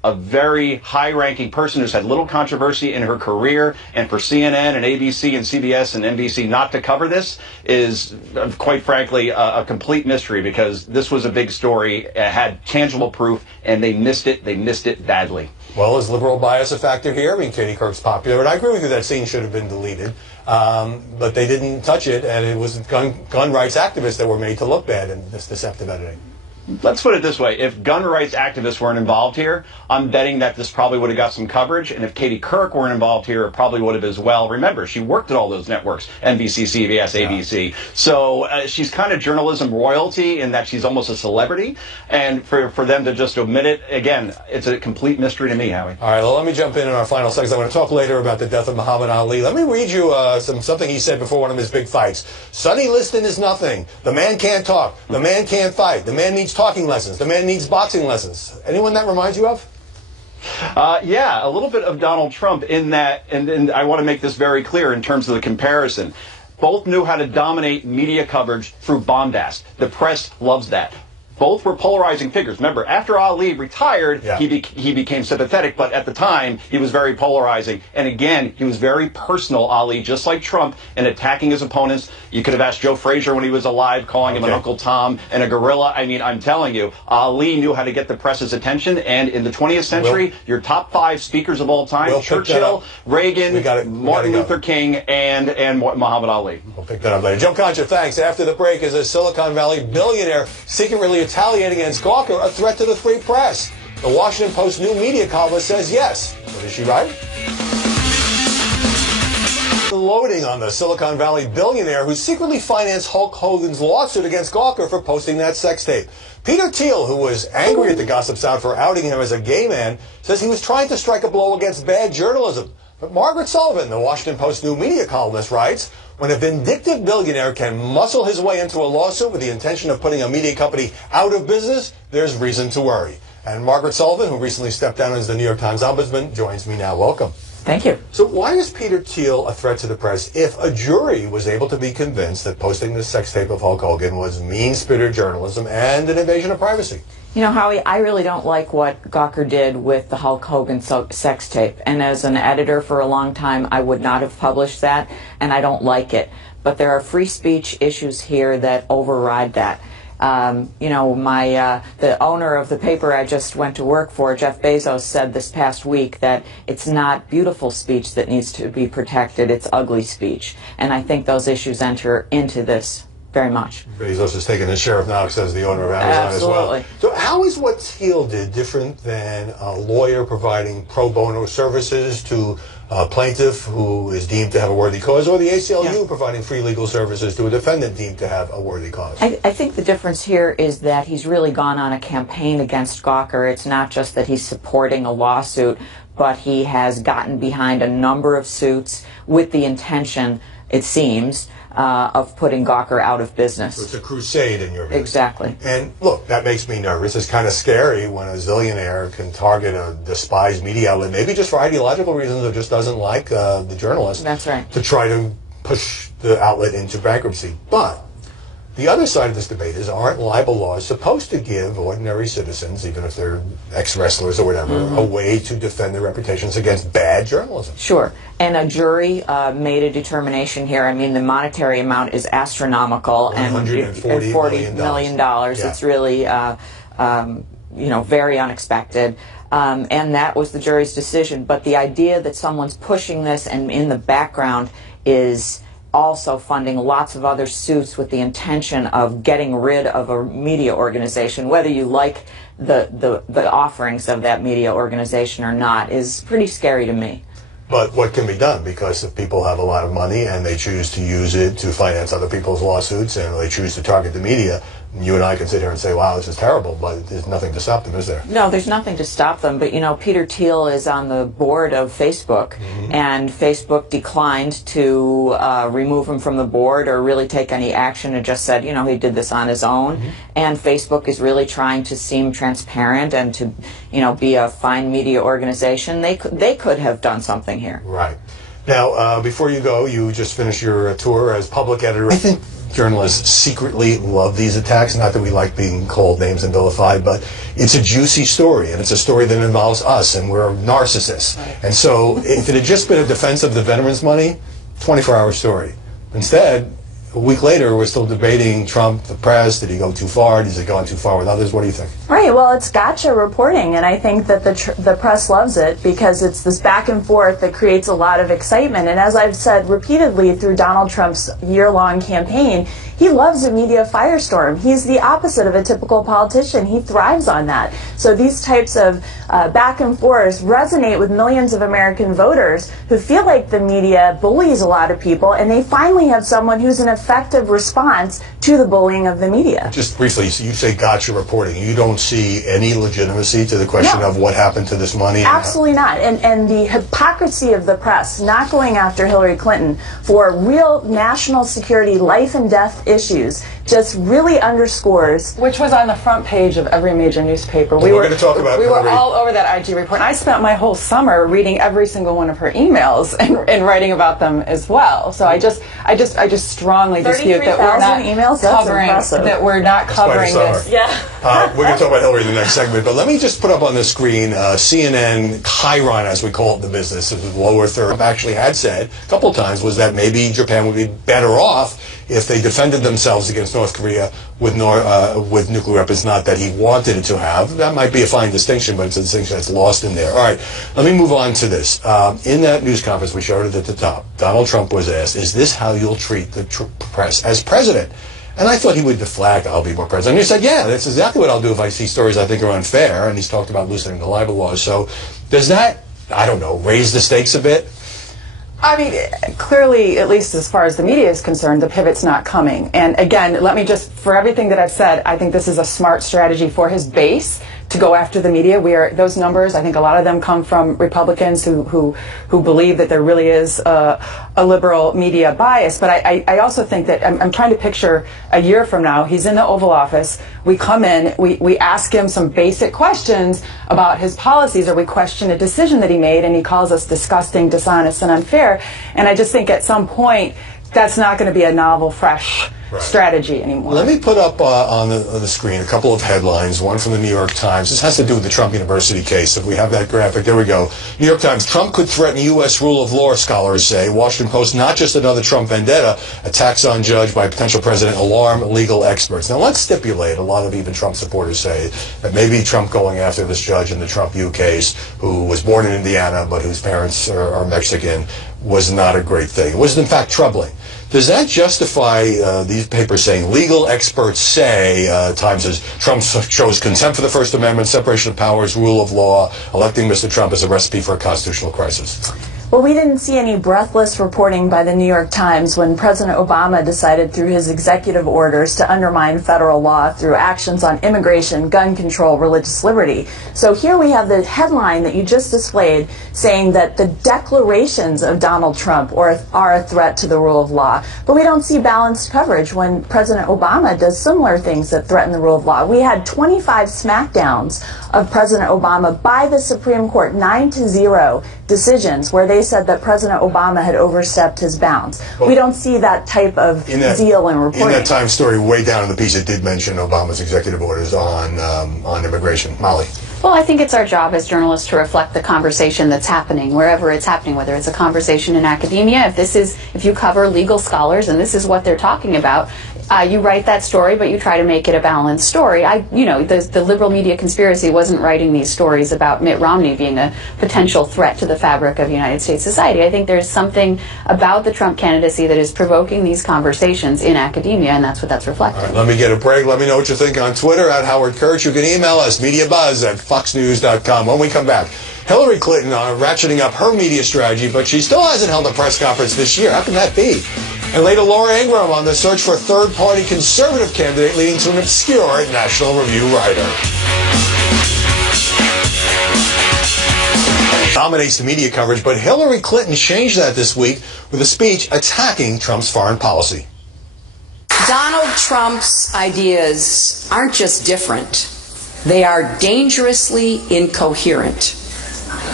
a very high-ranking person who's had little controversy in her career, and for CNN and ABC and CBS and NBC not to cover this is, quite frankly, a complete mystery, because this was a big story, it had tangible proof, and they missed it badly. Well, is liberal bias a factor here? I mean, Katie Couric's popular, and I agree with you that scene should have been deleted, but they didn't touch it, and it was gun rights activists that were made to look bad in this deceptive editing. Let's put it this way. If gun rights activists weren't involved here, I'm betting that this probably would have got some coverage. And if Katie Couric weren't involved here, it probably would have as well. Remember, she worked at all those networks, NBC, CBS, ABC. So she's kind of journalism royalty in that she's almost a celebrity. And for them to just omit it, again, it's a complete mystery to me, Howie. All right, well, let me jump in our final seconds. I want to talk later about the death of Muhammad Ali. Let me read you something he said before one of his big fights. Sonny Liston is nothing. The man can't talk. The man can't fight. The man needs talking lessons. The man needs boxing lessons. Anyone that reminds you of? Yeah, a little bit of Donald Trump in that, and I want to make this very clear in terms of the comparison. Both knew how to dominate media coverage through bombast. The press loves that. Both were polarizing figures. Remember, after Ali retired, he became sympathetic, but at the time, he was very polarizing. And again, he was very personal, Ali, just like Trump, in attacking his opponents. You could have asked Joe Frazier when he was alive, calling him an Uncle Tom and a gorilla. I mean, I'm telling you, Ali knew how to get the press's attention. And in the 20th century, your top 5 speakers of all time, Churchill, Reagan, Martin Luther King, and Muhammad Ali. We'll pick that up later. Joe Concha, thanks. After the break, is a Silicon Valley billionaire secretly retaliating against Gawker a threat to the free press? The Washington Post new media columnist says yes. But is she right? Loading on the Silicon Valley billionaire who secretly financed Hulk Hogan's lawsuit against Gawker for posting that sex tape. Peter Thiel, who was angry at the Gossip Sound for outing him as a gay man, says he was trying to strike a blow against bad journalism. But Margaret Sullivan, the Washington Post new media columnist, writes, when a vindictive billionaire can muscle his way into a lawsuit with the intention of putting a media company out of business, there's reason to worry. And Margaret Sullivan, who recently stepped down as the New York Times ombudsman, joins me now. Welcome. Thank you. So why is Peter Thiel a threat to the press if a jury was able to be convinced that posting the sex tape of Hulk Hogan was mean-spirited journalism and an invasion of privacy? You know, Howie, I really don't like what Gawker did with the Hulk Hogan sex tape. And as an editor for a long time, I would not have published that, and I don't like it. But there are free speech issues here that override that. You know, the owner of the paper I just went to work for, Jeff Bezos, said this past week that it's not beautiful speech that needs to be protected, it's ugly speech. And I think those issues enter into this very much. Bezos has taken his share of knocks as the owner of Amazon Absolutely. as well. So how is what Thiel did different than a lawyer providing pro bono services to a plaintiff who is deemed to have a worthy cause, or the ACLU providing free legal services to a defendant deemed to have a worthy cause? I think the difference here is that he's really gone on a campaign against Gawker. It's not just that he's supporting a lawsuit, but he has gotten behind a number of suits with the intention, it seems, of putting Gawker out of business. So it's a crusade in your view. Exactly. And look, that makes me nervous. It's kind of scary when a zillionaire can target a despised media outlet, maybe just for ideological reasons or just doesn't like the journalist. That's right. To try to push the outlet into bankruptcy. But the other side of this debate is, aren't libel laws supposed to give ordinary citizens, even if they're ex-wrestlers or whatever, a way to defend their reputations against bad journalism? Sure. And a jury made a determination here. I mean, the monetary amount is astronomical. $140 million. Yeah. It's really, you know, very unexpected. And that was the jury's decision. But the idea that someone's pushing this and in the background is also funding lots of other suits with the intention of getting rid of a media organization, whether you like the offerings of that media organization or not, is pretty scary to me. But what can be done? Because if people have a lot of money and they choose to use it to finance other people's lawsuits and they choose to target the media, you and I can sit here and say, wow, this is terrible, but there's nothing to stop them, is there? No, there's nothing to stop them. But, you know, Peter Thiel is on the board of Facebook, and Facebook declined to remove him from the board or really take any action, and just said, you know, he did this on his own. And Facebook is really trying to seem transparent and to, you know, be a fine media organization. They could have done something here. Right. Now, before you go, you just finished your tour as public editor. I think journalists secretly love these attacks. Not that we like being called names and vilified, but it's a juicy story, and it's a story that involves us, and we're narcissists. And so if it had just been a defense of the veterans' money, 24-hour story. Instead, a week later, we're still debating Trump, the press. Did he go too far? Has he gone too far with others? What do you think? Right. Well, it's gotcha reporting, and I think that the press loves it because it's this back and forth that creates a lot of excitement. And as I've said repeatedly through Donald Trump's year-long campaign, he loves a media firestorm. He's the opposite of a typical politician. He thrives on that. So these types of back and forth resonate with millions of American voters who feel like the media bullies a lot of people, and they finally have someone who's an effective response to the bullying of the media. Just briefly, so you say gotcha reporting. You don't see any legitimacy to the question of what happened to this money? Absolutely not. And the hypocrisy of the press not going after Hillary Clinton for real national security, life and death issues just really underscores. Which was on the front page of every major newspaper. Well, we're going to talk about We were all over that IG report. And I spent my whole summer reading every single one of her emails and writing about them as well. So I just strongly dispute that we're not emails? covering this. Yeah. We're going to talk about Hillary in the next segment, but let me just put up on the screen CNN Chiron, as we call it in the business, it was lower third. Trump actually had said a couple of times was that maybe Japan would be better off if they defended themselves against North Korea with nuclear weapons. Not that he wanted it to have. That might be a fine distinction, but it's a distinction that's lost in there. All right, let me move on to this. In that news conference, we showed it at the top, Donald Trump was asked, is this how you'll treat the press as president? And I thought he would deflect, I'll be more president. And he said, yeah, that's exactly what I'll do if I see stories I think are unfair. And he's talked about loosening the libel laws. So does that, I don't know, raise the stakes a bit? I mean, clearly, at least as far as the media is concerned, the pivot's not coming. And again, let me just, for everything that I've said, I think this is a smart strategy for his base to go after the media. Those numbers, I think a lot of them come from Republicans who believe that there really is a liberal media bias. But I also think that I'm trying to picture a year from now, he's in the Oval Office, we come in, we ask him some basic questions about his policies, or we question a decision that he made, and he calls us disgusting, dishonest, and unfair. And I just think at some point, that's not going to be a novel, fresh strategy anymore. Let me put up on the screen a couple of headlines, one from the New York Times. This has to do with the Trump University case. If we have that graphic, there we go. New York Times, Trump could threaten U.S. rule of law, scholars say. Washington Post, not just another Trump vendetta, attacks on judge by potential president, alarm legal experts. Now let's stipulate, a lot of even Trump supporters say that maybe Trump going after this judge in the Trump U case, who was born in Indiana but whose parents are Mexican, was not a great thing. It was in fact troubling. Does that justify these papers saying legal experts say, Times says, Trump shows contempt for the First Amendment, separation of powers, rule of law, electing Mr. Trump as a recipe for a constitutional crisis? Well, we didn't see any breathless reporting by the New York Times when President Obama decided through his executive orders to undermine federal law through actions on immigration, gun control, religious liberty. So here we have the headline that you just displayed saying that the declarations of Donald Trump are a threat to the rule of law. But we don't see balanced coverage when President Obama does similar things that threaten the rule of law. We had 25 smackdowns of President Obama by the Supreme Court, 9-0 decisions where they said that President Obama had overstepped his bounds. Well, we don't see that type of zeal in reporting. In that Times story, way down in the piece, it did mention Obama's executive orders on immigration. Molly. Well, I think it's our job as journalists to reflect the conversation that's happening wherever it's happening, whether it's a conversation in academia, if you cover legal scholars and this is what they're talking about, you write that story, but you try to make it a balanced story. The liberal media conspiracy wasn't writing these stories about Mitt Romney being a potential threat to the fabric of United States society. I think there's something about the Trump candidacy that is provoking these conversations in academia, and that's what that's reflecting. All right, let me get a break. Let me know what you think on Twitter at Howard Kurtz. You can email us, MediaBuzz@foxnews.com. When we come back, Hillary Clinton ratcheting up her media strategy, but she still hasn't held a press conference this year. How can that be? And later, Laura Ingraham on the search for a third-party conservative candidate leading to an obscure National Review writer. Dominates the media coverage, but Hillary Clinton changed that this week with a speech attacking Trump's foreign policy. Donald Trump's ideas aren't just different, they are dangerously incoherent.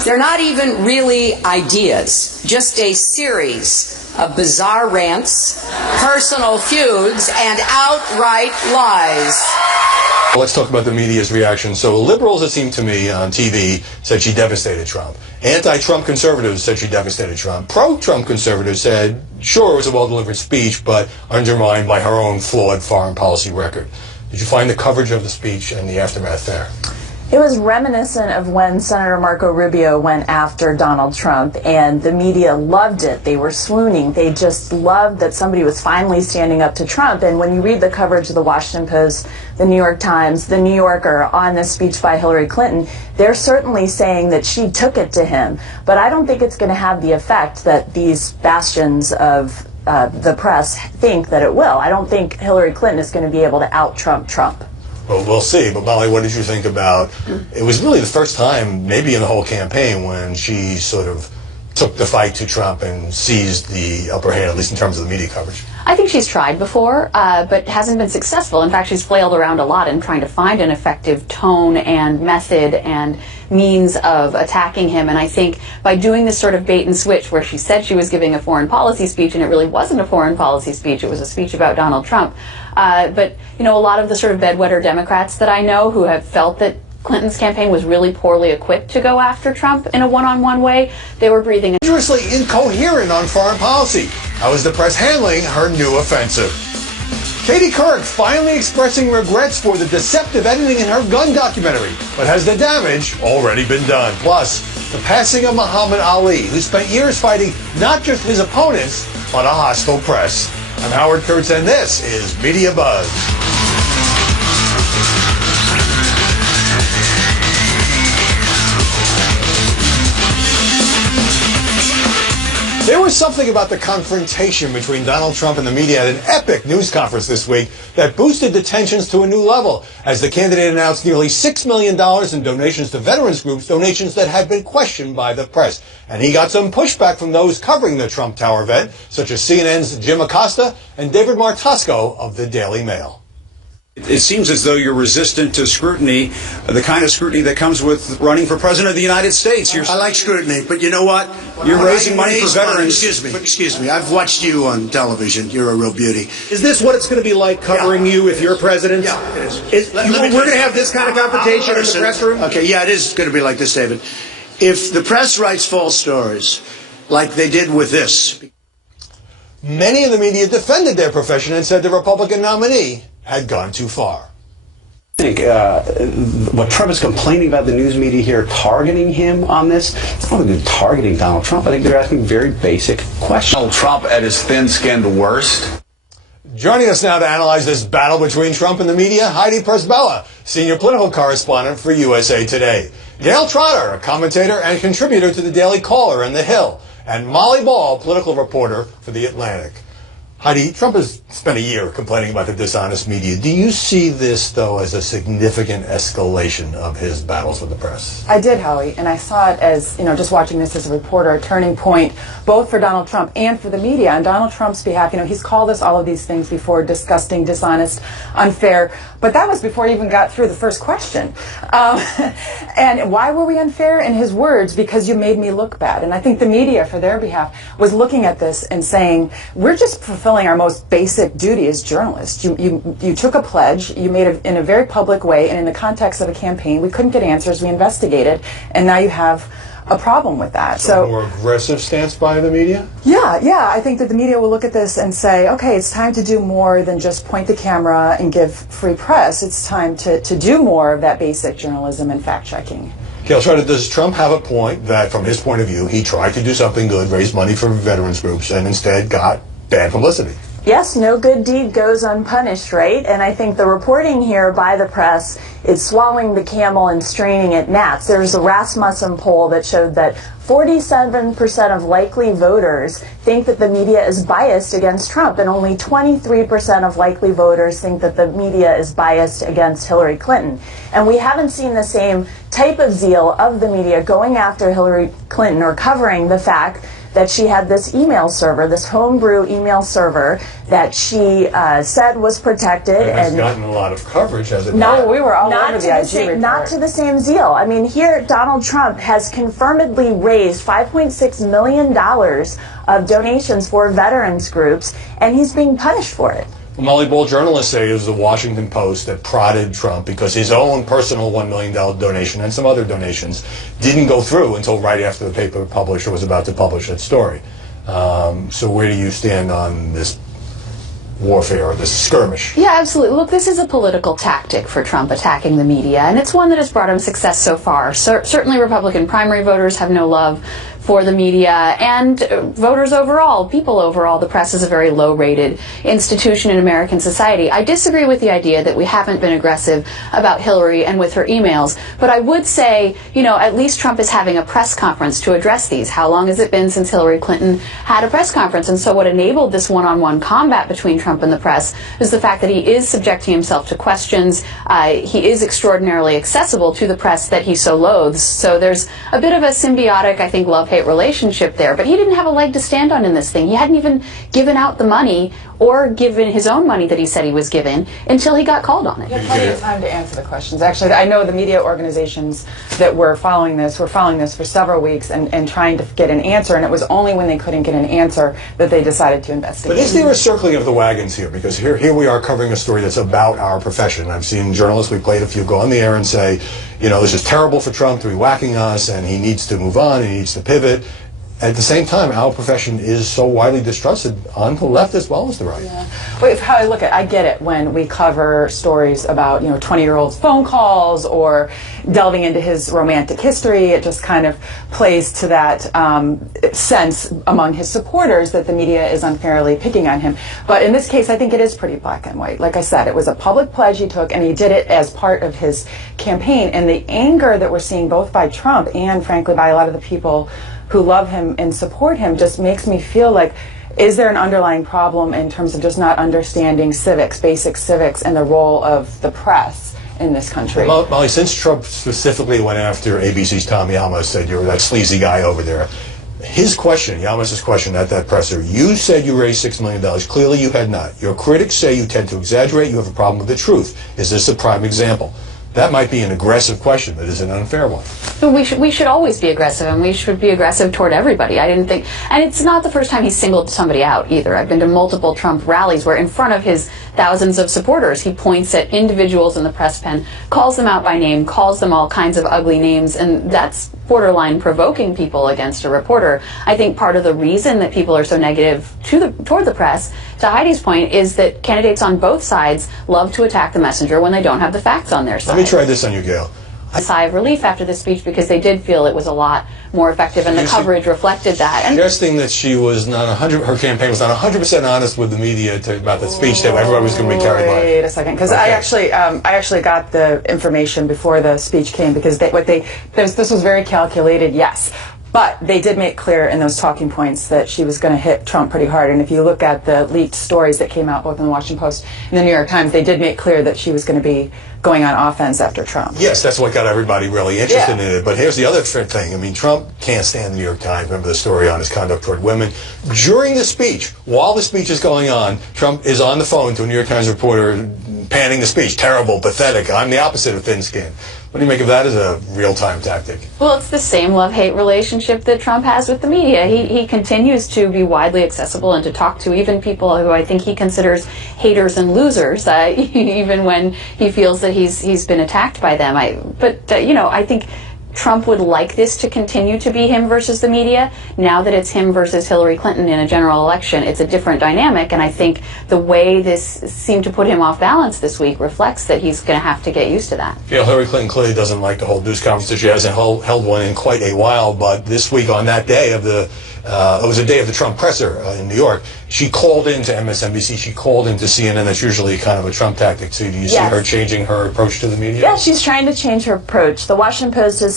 They're not even really ideas, just a series of bizarre rants, personal feuds, and outright lies. Let's talk about the media's reaction. So liberals, it seemed to me, on TV said she devastated Trump. Anti-Trump conservatives said she devastated Trump. Pro-Trump conservatives said, sure, it was a well-delivered speech, but undermined by her own flawed foreign policy record. Did you find the coverage of the speech and the aftermath fair? It was reminiscent of when Senator Marco Rubio went after Donald Trump, and the media loved it. They were swooning. They just loved that somebody was finally standing up to Trump. And when you read the coverage of the Washington Post, the New York Times, the New Yorker on this speech by Hillary Clinton, they're certainly saying that she took it to him. But I don't think it's going to have the effect that these bastions of the press think that it will. I don't think Hillary Clinton is going to be able to out-Trump Trump. Well, we'll see. But Molly, what did you think about, it was really the first time, maybe in the whole campaign, when she sort of took the fight to Trump and seized the upper hand, at least in terms of the media coverage? I think she's tried before, but hasn't been successful. In fact, she's flailed around a lot in trying to find an effective tone and method and means of attacking him. And I think by doing this sort of bait and switch, where she said she was giving a foreign policy speech and it really wasn't a foreign policy speech, it was a speech about Donald Trump. But, you know, a lot of the sort of bedwetter Democrats that I know who have felt that Clinton's campaign was really poorly equipped to go after Trump in a one-on-one way, they were breathing. Dangerously incoherent on foreign policy. How is the press handling her new offensive? Katie Couric finally expressing regrets for the deceptive editing in her gun documentary. But has the damage already been done? Plus, the passing of Muhammad Ali, who spent years fighting not just his opponents, but a hostile press. I'm Howard Kurtz, and this is Media Buzz. There was something about the confrontation between Donald Trump and the media at an epic news conference this week that boosted the tensions to a new level as the candidate announced nearly $6 million in donations to veterans groups, donations that had been questioned by the press. And he got some pushback from those covering the Trump Tower event, such as CNN's Jim Acosta and David Martosco of the Daily Mail. It seems as though you're resistant to scrutiny, the kind of scrutiny that comes with running for president of the United States. I like scrutiny, but you know what? You're raising money for veterans. Excuse me. I've watched you on television. You're a real beauty. Is this what it's going to be like covering you if you're president? Yeah, it is. We're going to have this kind of confrontation in the press room? Okay, yeah, it is going to be like this, David. If the press writes false stories, like they did with this. Many in the media defended their profession and said the Republican nominee had gone too far. I think what Trump is complaining about the news media here targeting him on this, it's not even targeting Donald Trump. I think they're asking very basic questions. Donald Trump at his thin-skinned worst. Joining us now to analyze this battle between Trump and the media, Heidi Presbella, senior political correspondent for USA Today. Gail Trotter, a commentator and contributor to the Daily Caller and The Hill. And Molly Ball, political reporter for The Atlantic. Heidi, Trump has spent a year complaining about the dishonest media. Do you see this, though, as a significant escalation of his battles with the press? I did, Howie, and I saw it as, you know, just watching this as a reporter, a turning point, both for Donald Trump and for the media. On Donald Trump's behalf, you know, he's called us all of these things before: disgusting, dishonest, unfair. But that was before he even got through the first question. And why were we unfair? In his words, because you made me look bad. And I think the media, for their behalf, was looking at this and saying, we're just fulfilling our most basic duty as journalists. You took a pledge, you made it in a very public way, and in the context of a campaign, we couldn't get answers, we investigated, and now you have a problem with that. So a more aggressive stance by the media? Yeah, I think that the media will look at this and say, okay, it's time to do more than just point the camera and give free press. It's time to do more of that basic journalism and fact-checking. Gail Trotter, does Trump have a point that, from his point of view, he tried to do something good, raise money for veterans groups, and instead got bad publicity? Yes, no good deed goes unpunished, right? And I think the reporting here by the press is swallowing the camel and straining at gnats. There's a Rasmussen poll that showed that 47% of likely voters think that the media is biased against Trump, and only 23% of likely voters think that the media is biased against Hillary Clinton. And we haven't seen the same type of zeal of the media going after Hillary Clinton or covering the fact that she had this email server, this homebrew email server that she said was protected. And has gotten a lot of coverage, has it No, not? we were all Not over to the the IG same, report. not to the same zeal. I mean, here Donald Trump has confirmedly raised $5.6 million of donations for veterans groups, and he's being punished for it. Well, Molly Ball, journalists say it was the Washington Post that prodded Trump because his own personal $1 million donation and some other donations didn't go through until right after the paper publisher was about to publish that story. So where do you stand on this warfare or this skirmish? Yeah, absolutely. Look, this is a political tactic for Trump, attacking the media, and it's one that has brought him success so far. Certainly Republican primary voters have no love for the media, and voters overall, people overall. The press is a very low-rated institution in American society. I disagree with the idea that we haven't been aggressive about Hillary and with her emails, but I would say, you know, at least Trump is having a press conference to address these. How long has it been since Hillary Clinton had a press conference? And so what enabled this one-on-one combat between Trump and the press is the fact that he is subjecting himself to questions. He is extraordinarily accessible to the press that he so loathes. So there's a bit of a symbiotic, I think, love-hate relationship there, but he didn't have a leg to stand on in this thing. He hadn't even given out the money or given his own money that he said he was given until he got called on it. You had plenty of time to answer the questions. Actually, I know the media organizations that were following this for several weeks and trying to get an answer, and it was only when they couldn't get an answer that they decided to investigate. But is there a circling of the wagons here? Because here we are covering a story that's about our profession. I've seen journalists, we played a few, go on the air and say, you know, this is terrible for Trump to be whacking us, and he needs to move on, he needs to pivot. At the same time, our profession is so widely distrusted on the left as well as the right. Yeah. Wait, how I look at, I get it when we cover stories about, you know, 20-year-olds' phone calls or delving into his romantic history. It just kind of plays to that sense among his supporters that the media is unfairly picking on him. But in this case, I think it is pretty black and white. Like I said, it was a public pledge he took, and he did it as part of his campaign. And the anger that we're seeing both by Trump and, frankly, by a lot of the people who love him and support him just makes me feel like, is there an underlying problem in terms of just not understanding civics, basic civics, and the role of the press in this country? Well, Molly, since Trump specifically went after ABC's Tom Llamas, said you were that sleazy guy over there, his question, Llamas' question at that presser, you said you raised $6 million. Clearly you had not. Your critics say you tend to exaggerate. You have a problem with the truth. Is this a prime example? That might be an aggressive question, but is it an unfair one? We should always be aggressive, and we should be aggressive toward everybody. I didn't think, and it's not the first time he's singled somebody out either. I've been to multiple Trump rallies where in front of his thousands of supporters, he points at individuals in the press pen, calls them out by name, calls them all kinds of ugly names, and that's borderline provoking people against a reporter. I think part of the reason that people are so negative toward the press, to Heidi's point, is that candidates on both sides love to attack the messenger when they don't have the facts on their side. Let me try this on you, Gail. A sigh of relief after the speech because they did feel it was a lot more effective, and the coverage reflected that. And Suggesting that she was not her campaign was not 100% honest with the media about the speech that everybody was going to be carried by. Wait a second, because Okay. I actually got the information before the speech came, because this was very calculated, yes. But they did make clear in those talking points that she was going to hit Trump pretty hard. And if you look at the leaked stories that came out both in the Washington Post and the New York Times, they did make clear that she was going to be going on offense after Trump. Yes, that's what got everybody really interested in it. But here's the other thing. I mean, Trump can't stand the New York Times. Remember the story on his conduct toward women? During the speech, while the speech is going on, Trump is on the phone to a New York Times reporter panning the speech. Terrible, pathetic. I'm the opposite of thin-skinned. What do you make of that as a real-time tactic? well, it's the same love-hate relationship that Trump has with the media. He continues to be widely accessible and to talk to even people who I think he considers haters and losers, even when he feels that he's been attacked by them. I think Trump would like this to continue to be him versus the media. Now that it's him versus Hillary Clinton in a general election, it's a different dynamic, and I think the way this seemed to put him off balance this week reflects that he's going to have to get used to that. Yeah, Hillary Clinton clearly doesn't like to hold news conferences. She hasn't held one in quite a while, but this week on that day of it was a day of the Trump presser in New York, she called into MSNBC, she called into CNN. That's usually kind of a Trump tactic. So do you see her changing her approach to the media? Yeah, she's trying to change her approach. The Washington Post has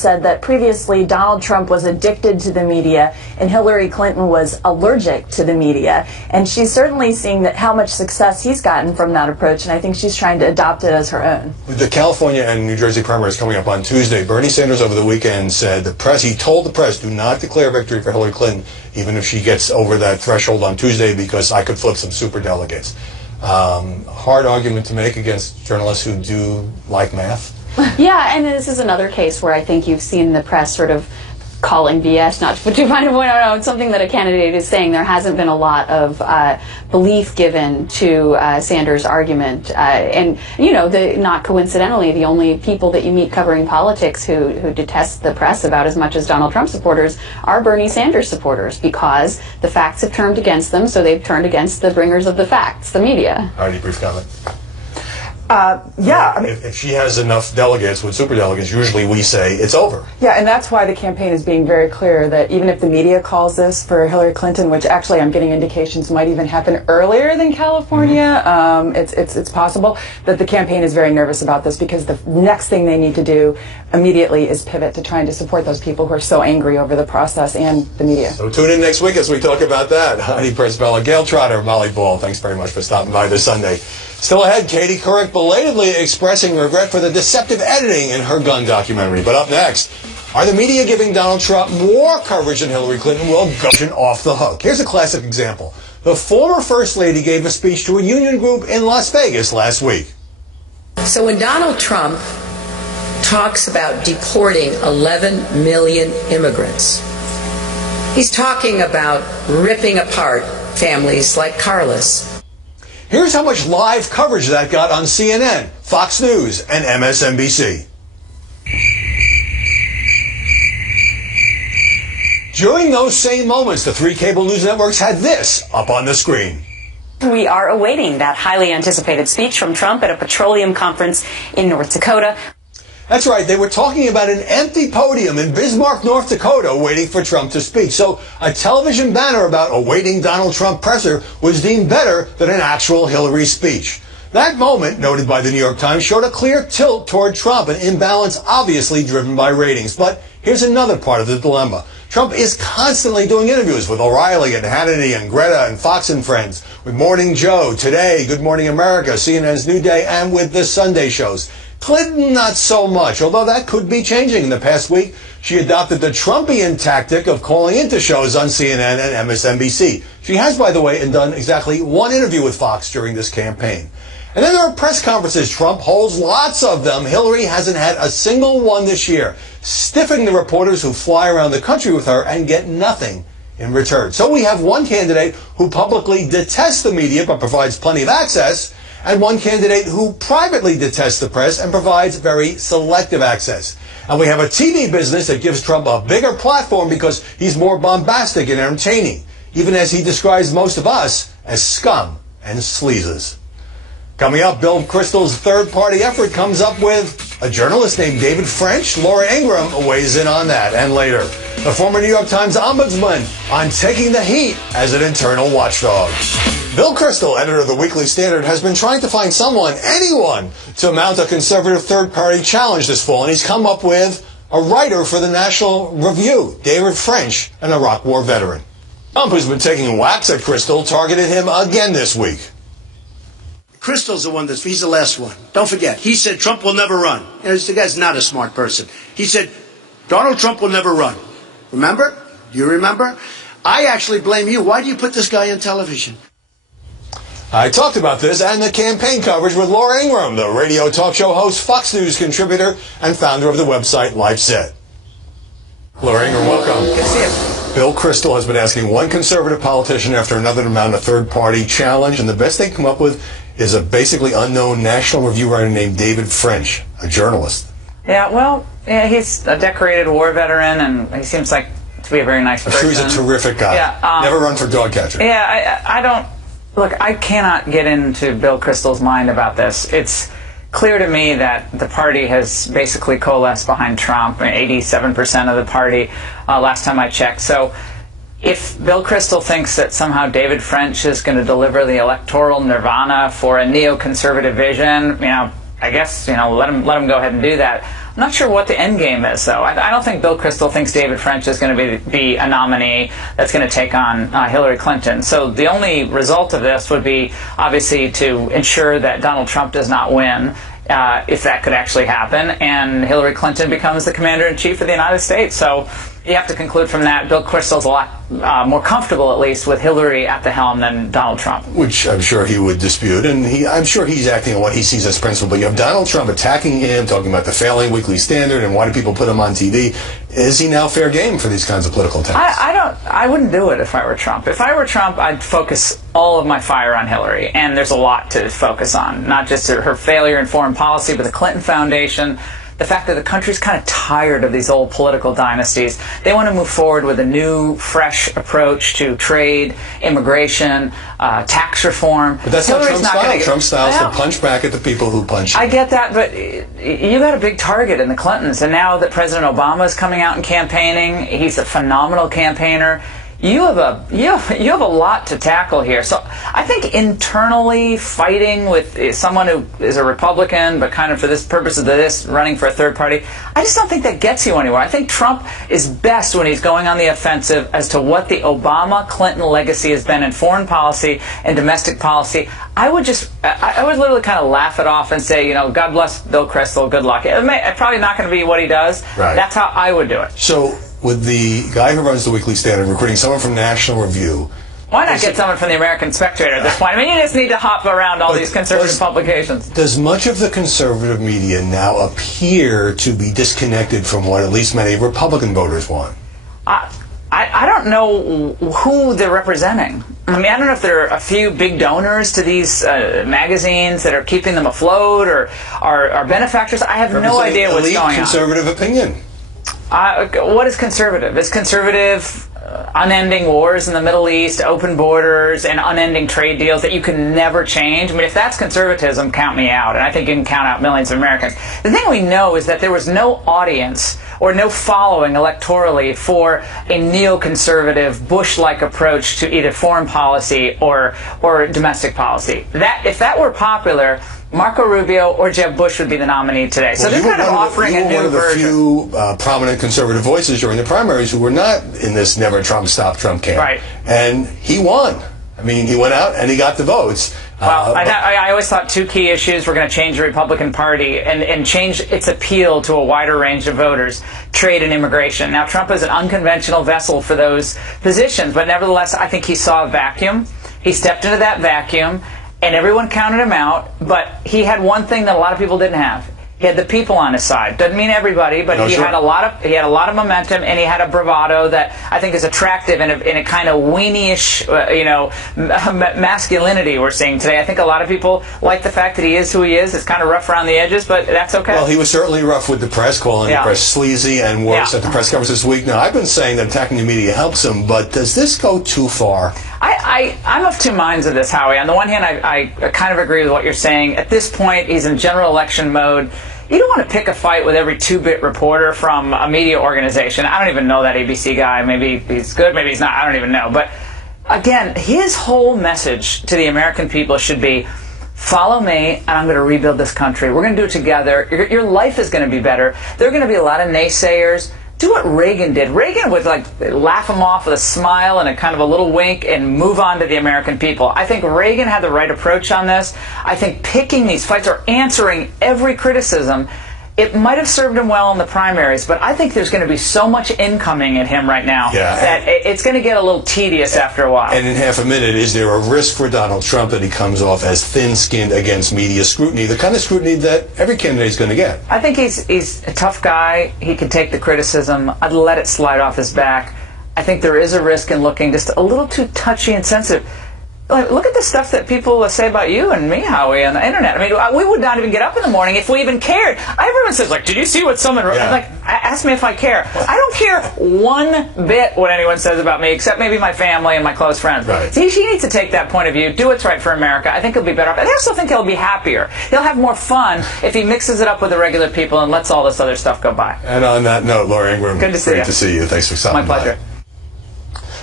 said that previously Donald Trump was addicted to the media and Hillary Clinton was allergic to the media. And she's certainly seeing that how much success he's gotten from that approach, and I think she's trying to adopt it as her own. With the California and New Jersey primaries coming up on Tuesday, Bernie Sanders over the weekend said he told the press, do not declare victory for Hillary Clinton, even if she gets over that threshold on Tuesday, because I could flip some superdelegates. Hard argument to make against journalists who do like math. Yeah, and this is another case where I think you've seen the press sort of calling BS, not to put too fine a point on something that a candidate is saying. There hasn't been a lot of belief given to Sanders' argument. And, you know, not coincidentally, the only people that you meet covering politics who detest the press about as much as Donald Trump supporters are Bernie Sanders supporters, because the facts have turned against them, so they've turned against the bringers of the facts, the media. Alrighty, brief comment. Yeah, I mean, if she has enough delegates with superdelegates, usually we say it's over. yeah, and that's why the campaign is being very clear that even if the media calls this for Hillary Clinton, which actually I'm getting indications might even happen earlier than California, it's possible that the campaign is very nervous about this, because the next thing they need to do immediately is pivot to trying to support those people who are so angry over the process and the media. So tune in next week as we talk about that. Heidi Presbella, Gail Trotter, Molly Ball, thanks very much for stopping by this Sunday. Still ahead, Katie Couric belatedly expressing regret for the deceptive editing in her gun documentary. But up next, are the media giving Donald Trump more coverage than Hillary Clinton? Will Gushin off the hook? Here's a classic example. The former First Lady gave a speech to a union group in Las Vegas last week. So when Donald Trump talks about deporting 11 million immigrants, he's talking about ripping apart families like Carlos. Here's how much live coverage that got on CNN, Fox News, and MSNBC. During those same moments, the three cable news networks had this up on the screen. We are awaiting that highly anticipated speech from Trump at a petroleum conference in North Dakota. That's right, they were talking about an empty podium in Bismarck, North Dakota, waiting for Trump to speak. So a television banner about awaiting Donald Trump presser was deemed better than an actual Hillary speech. That moment, noted by the New York Times, showed a clear tilt toward Trump, an imbalance obviously driven by ratings. But here's another part of the dilemma. Trump is constantly doing interviews with O'Reilly and Hannity and Greta and Fox and Friends, with Morning Joe, Today, Good Morning America, CNN's New Day, and with the Sunday shows. Clinton, not so much, although that could be changing. In the past week, she adopted the Trumpian tactic of calling into shows on CNN and MSNBC. She has, by the way, done exactly one interview with Fox during this campaign. And then there are press conferences. Trump holds lots of them. Hillary hasn't had a single one this year, stiffing the reporters who fly around the country with her and get nothing in return. So we have one candidate who publicly detests the media but provides plenty of access, and one candidate who privately detests the press and provides very selective access. And we have a TV business that gives Trump a bigger platform because he's more bombastic and entertaining, even as he describes most of us as scum and sleazes. Coming up, Bill Kristol's third-party effort comes up with a journalist named David French. Laura Ingraham weighs in on that. And later, the former New York Times ombudsman on taking the heat as an internal watchdog. Bill Kristol, editor of the Weekly Standard, has been trying to find anyone, to mount a conservative third-party challenge this fall, and he's come up with a writer for the National Review, David French, an Iraq War veteran. Trump, who's been taking whacks at Kristol, targeted him again this week. Kristol's the one he's the last one. Don't forget, he said Trump will never run. The guy's not a smart person. He said Donald Trump will never run. Remember? Do you remember? I actually blame you. Why do you put this guy on television? I talked about this and the campaign coverage with Laura Ingraham, the radio talk show host, Fox News contributor, and founder of the website Life Set. Laura Ingraham, welcome. Good to see you. Bill Kristol has been asking one conservative politician after another to mount a third-party challenge, and the best they come up with is a basically unknown National Review writer named David French, a journalist. Yeah, well, he's a decorated war veteran, and he seems like to be a very nice person. I'm sure he's a terrific guy. Yeah, never run for dog catcher. Yeah, I don't... Look, I cannot get into Bill Kristol's mind about this. It's clear to me that the party has basically coalesced behind Trump, 87% of the party last time I checked. So if Bill Kristol thinks that somehow David French is going to deliver the electoral nirvana for a neoconservative vision, I guess, let him go ahead and do that. I'm not sure what the end game is, though. I don't think Bill Kristol thinks David French is going to be a nominee that's going to take on Hillary Clinton. So the only result of this would be, obviously, to ensure that Donald Trump does not win, if that could actually happen, and Hillary Clinton becomes the commander-in-chief of the United States. So you have to conclude from that Bill Kristol's a lot more comfortable, at least, with Hillary at the helm than Donald Trump. Which I'm sure he would dispute, and I'm sure he's acting on what he sees as principle. But you have Donald Trump attacking him, talking about the failing Weekly Standard, and why do people put him on TV? Is he now fair game for these kinds of political attacks? I wouldn't do it if I were Trump. If I were Trump, I'd focus all of my fire on Hillary, and there's a lot to focus on. Not just her failure in foreign policy, but the Clinton Foundation, the fact that the country's kind of tired of these old political dynasties. They want to move forward with a new, fresh approach to trade, immigration, tax reform. But that's Hillary's not Trump's style. Trump's style is to punch back at the people who punch you. I get that, but you got a big target in the Clintons, and now that President Obama is coming out and campaigning, he's a phenomenal campaigner. You have a lot to tackle here. So I think internally fighting with someone who is a Republican, but kind of for this purpose of this running for a third party, I just don't think that gets you anywhere. I think Trump is best when he's going on the offensive as to what the Obama-Clinton legacy has been in foreign policy and domestic policy. I would literally kind of laugh it off and say, God bless Bill Kristol, good luck. It's probably not going to be what he does. Right. That's how I would do it. So with the guy who runs the Weekly Standard recruiting someone from National Review, why not get someone from the American Spectator at this point? I mean, you just need to hop around all these conservative publications. Does much of the conservative media now appear to be disconnected from what at least many Republican voters want? I don't know who they're representing. I mean, I don't know if there are a few big donors to these magazines that are keeping them afloat or are benefactors. I have no idea what's going on. Conservative opinion. What is conservative? Is conservative unending wars in the Middle East, open borders, and unending trade deals that you can never change? I mean, if that's conservatism, count me out. And I think you can count out millions of Americans. The thing we know is that there was no audience or no following electorally for a neoconservative, Bush-like approach to either foreign policy or domestic policy. If that were popular, Marco Rubio or Jeb Bush would be the nominee today. So they're kind of offering a new version. You were one of the few prominent conservative voices during the primaries who were not in this Never Trump, Stop Trump camp. Right. And he won. I mean, he went out and he got the votes. Well, I always thought two key issues were going to change the Republican Party and change its appeal to a wider range of voters: trade and immigration. Now, Trump is an unconventional vessel for those positions, but nevertheless, I think he saw a vacuum. He stepped into that vacuum, and everyone counted him out, but he had one thing that a lot of people didn't have. He had the people on his side. Doesn't mean everybody, but he had a lot of momentum, and he had a bravado that I think is attractive in a kind of weenie-ish, masculinity we're seeing today. I think a lot of people like the fact that he is who he is. It's kind of rough around the edges, but that's okay. Well, he was certainly rough with the press, calling the press sleazy and worse at the press conference this week. Now, I've been saying that attacking the media helps him, but does this go too far? I'm of two minds of this, Howie. On the one hand, I kind of agree with what you're saying. At this point, he's in general election mode. You don't want to pick a fight with every two-bit reporter from a media organization. I don't even know that ABC guy. Maybe he's good, maybe he's not. I don't even know. But again, his whole message to the American people should be, follow me, and I'm going to rebuild this country. We're going to do it together. Your life is going to be better. There are going to be a lot of naysayers. Do what Reagan did. Reagan would laugh him off with a smile and a kind of a little wink and move on to the American people. I think Reagan had the right approach on this. I think picking these fights or answering every criticism, it might have served him well in the primaries, but I think there's going to be so much incoming at him right now that it's going to get a little tedious after a while. And in half a minute, is there a risk for Donald Trump that he comes off as thin-skinned against media scrutiny, the kind of scrutiny that every candidate is going to get? I think he's a tough guy. He can take the criticism. I'd let it slide off his back. I think there is a risk in looking just a little too touchy and sensitive. Look at the stuff that people say about you and me, Howie, on the internet. I mean, we would not even get up in the morning if we even cared. Everyone says, did you see what someone wrote? Ask me if I care. I don't care one bit what anyone says about me, except maybe my family and my close friends. Right. See, he needs to take that point of view, do what's right for America. I think he'll be better off. I also think he'll be happier. He'll have more fun if he mixes it up with the regular people and lets all this other stuff go by. And on that note, Laura Ingraham, good to see you. Great to see you. Thanks for stopping by. My pleasure.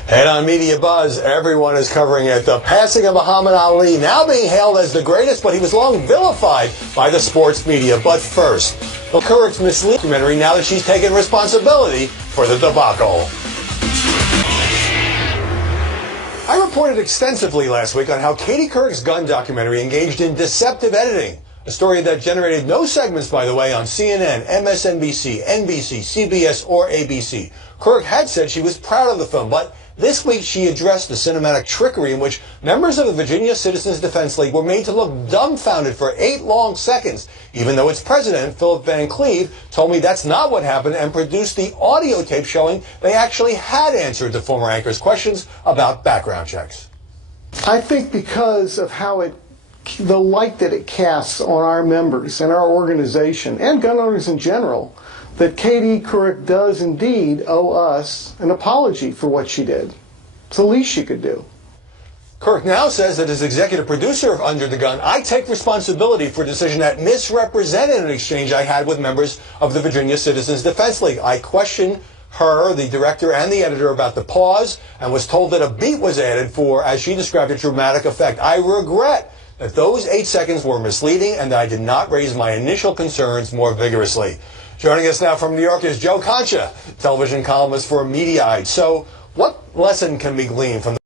And on MediaBuzz, everyone is covering it. The passing of Muhammad Ali, now being hailed as the greatest, but he was long vilified by the sports media. But first, Kurik's misleading documentary now that she's taken responsibility for the debacle. I reported extensively last week on how Katie Couric's gun documentary engaged in deceptive editing. A story that generated no segments, by the way, on CNN, MSNBC, NBC, CBS, or ABC. Courik had said she was proud of the film, but this week she addressed the cinematic trickery in which members of the Virginia Citizens Defense League were made to look dumbfounded for 8 long seconds, even though its president, Philip Van Cleve, told me that's not what happened and produced the audio tape showing they actually had answered the former anchor's questions about background checks. I think because of how the light that it casts on our members and our organization and gun owners in general, that Katie Courik does indeed owe us an apology for what she did. It's the least she could do. Courik now says that as executive producer of Under the Gun, I take responsibility for a decision that misrepresented an exchange I had with members of the Virginia Citizens Defense League. I questioned her, the director, and the editor about the pause and was told that a beat was added for, as she described it, dramatic effect. I regret that those 8 seconds were misleading and that I did not raise my initial concerns more vigorously. Joining us now from New York is Joe Concha, television columnist for Mediaite. So what lesson can be gleaned from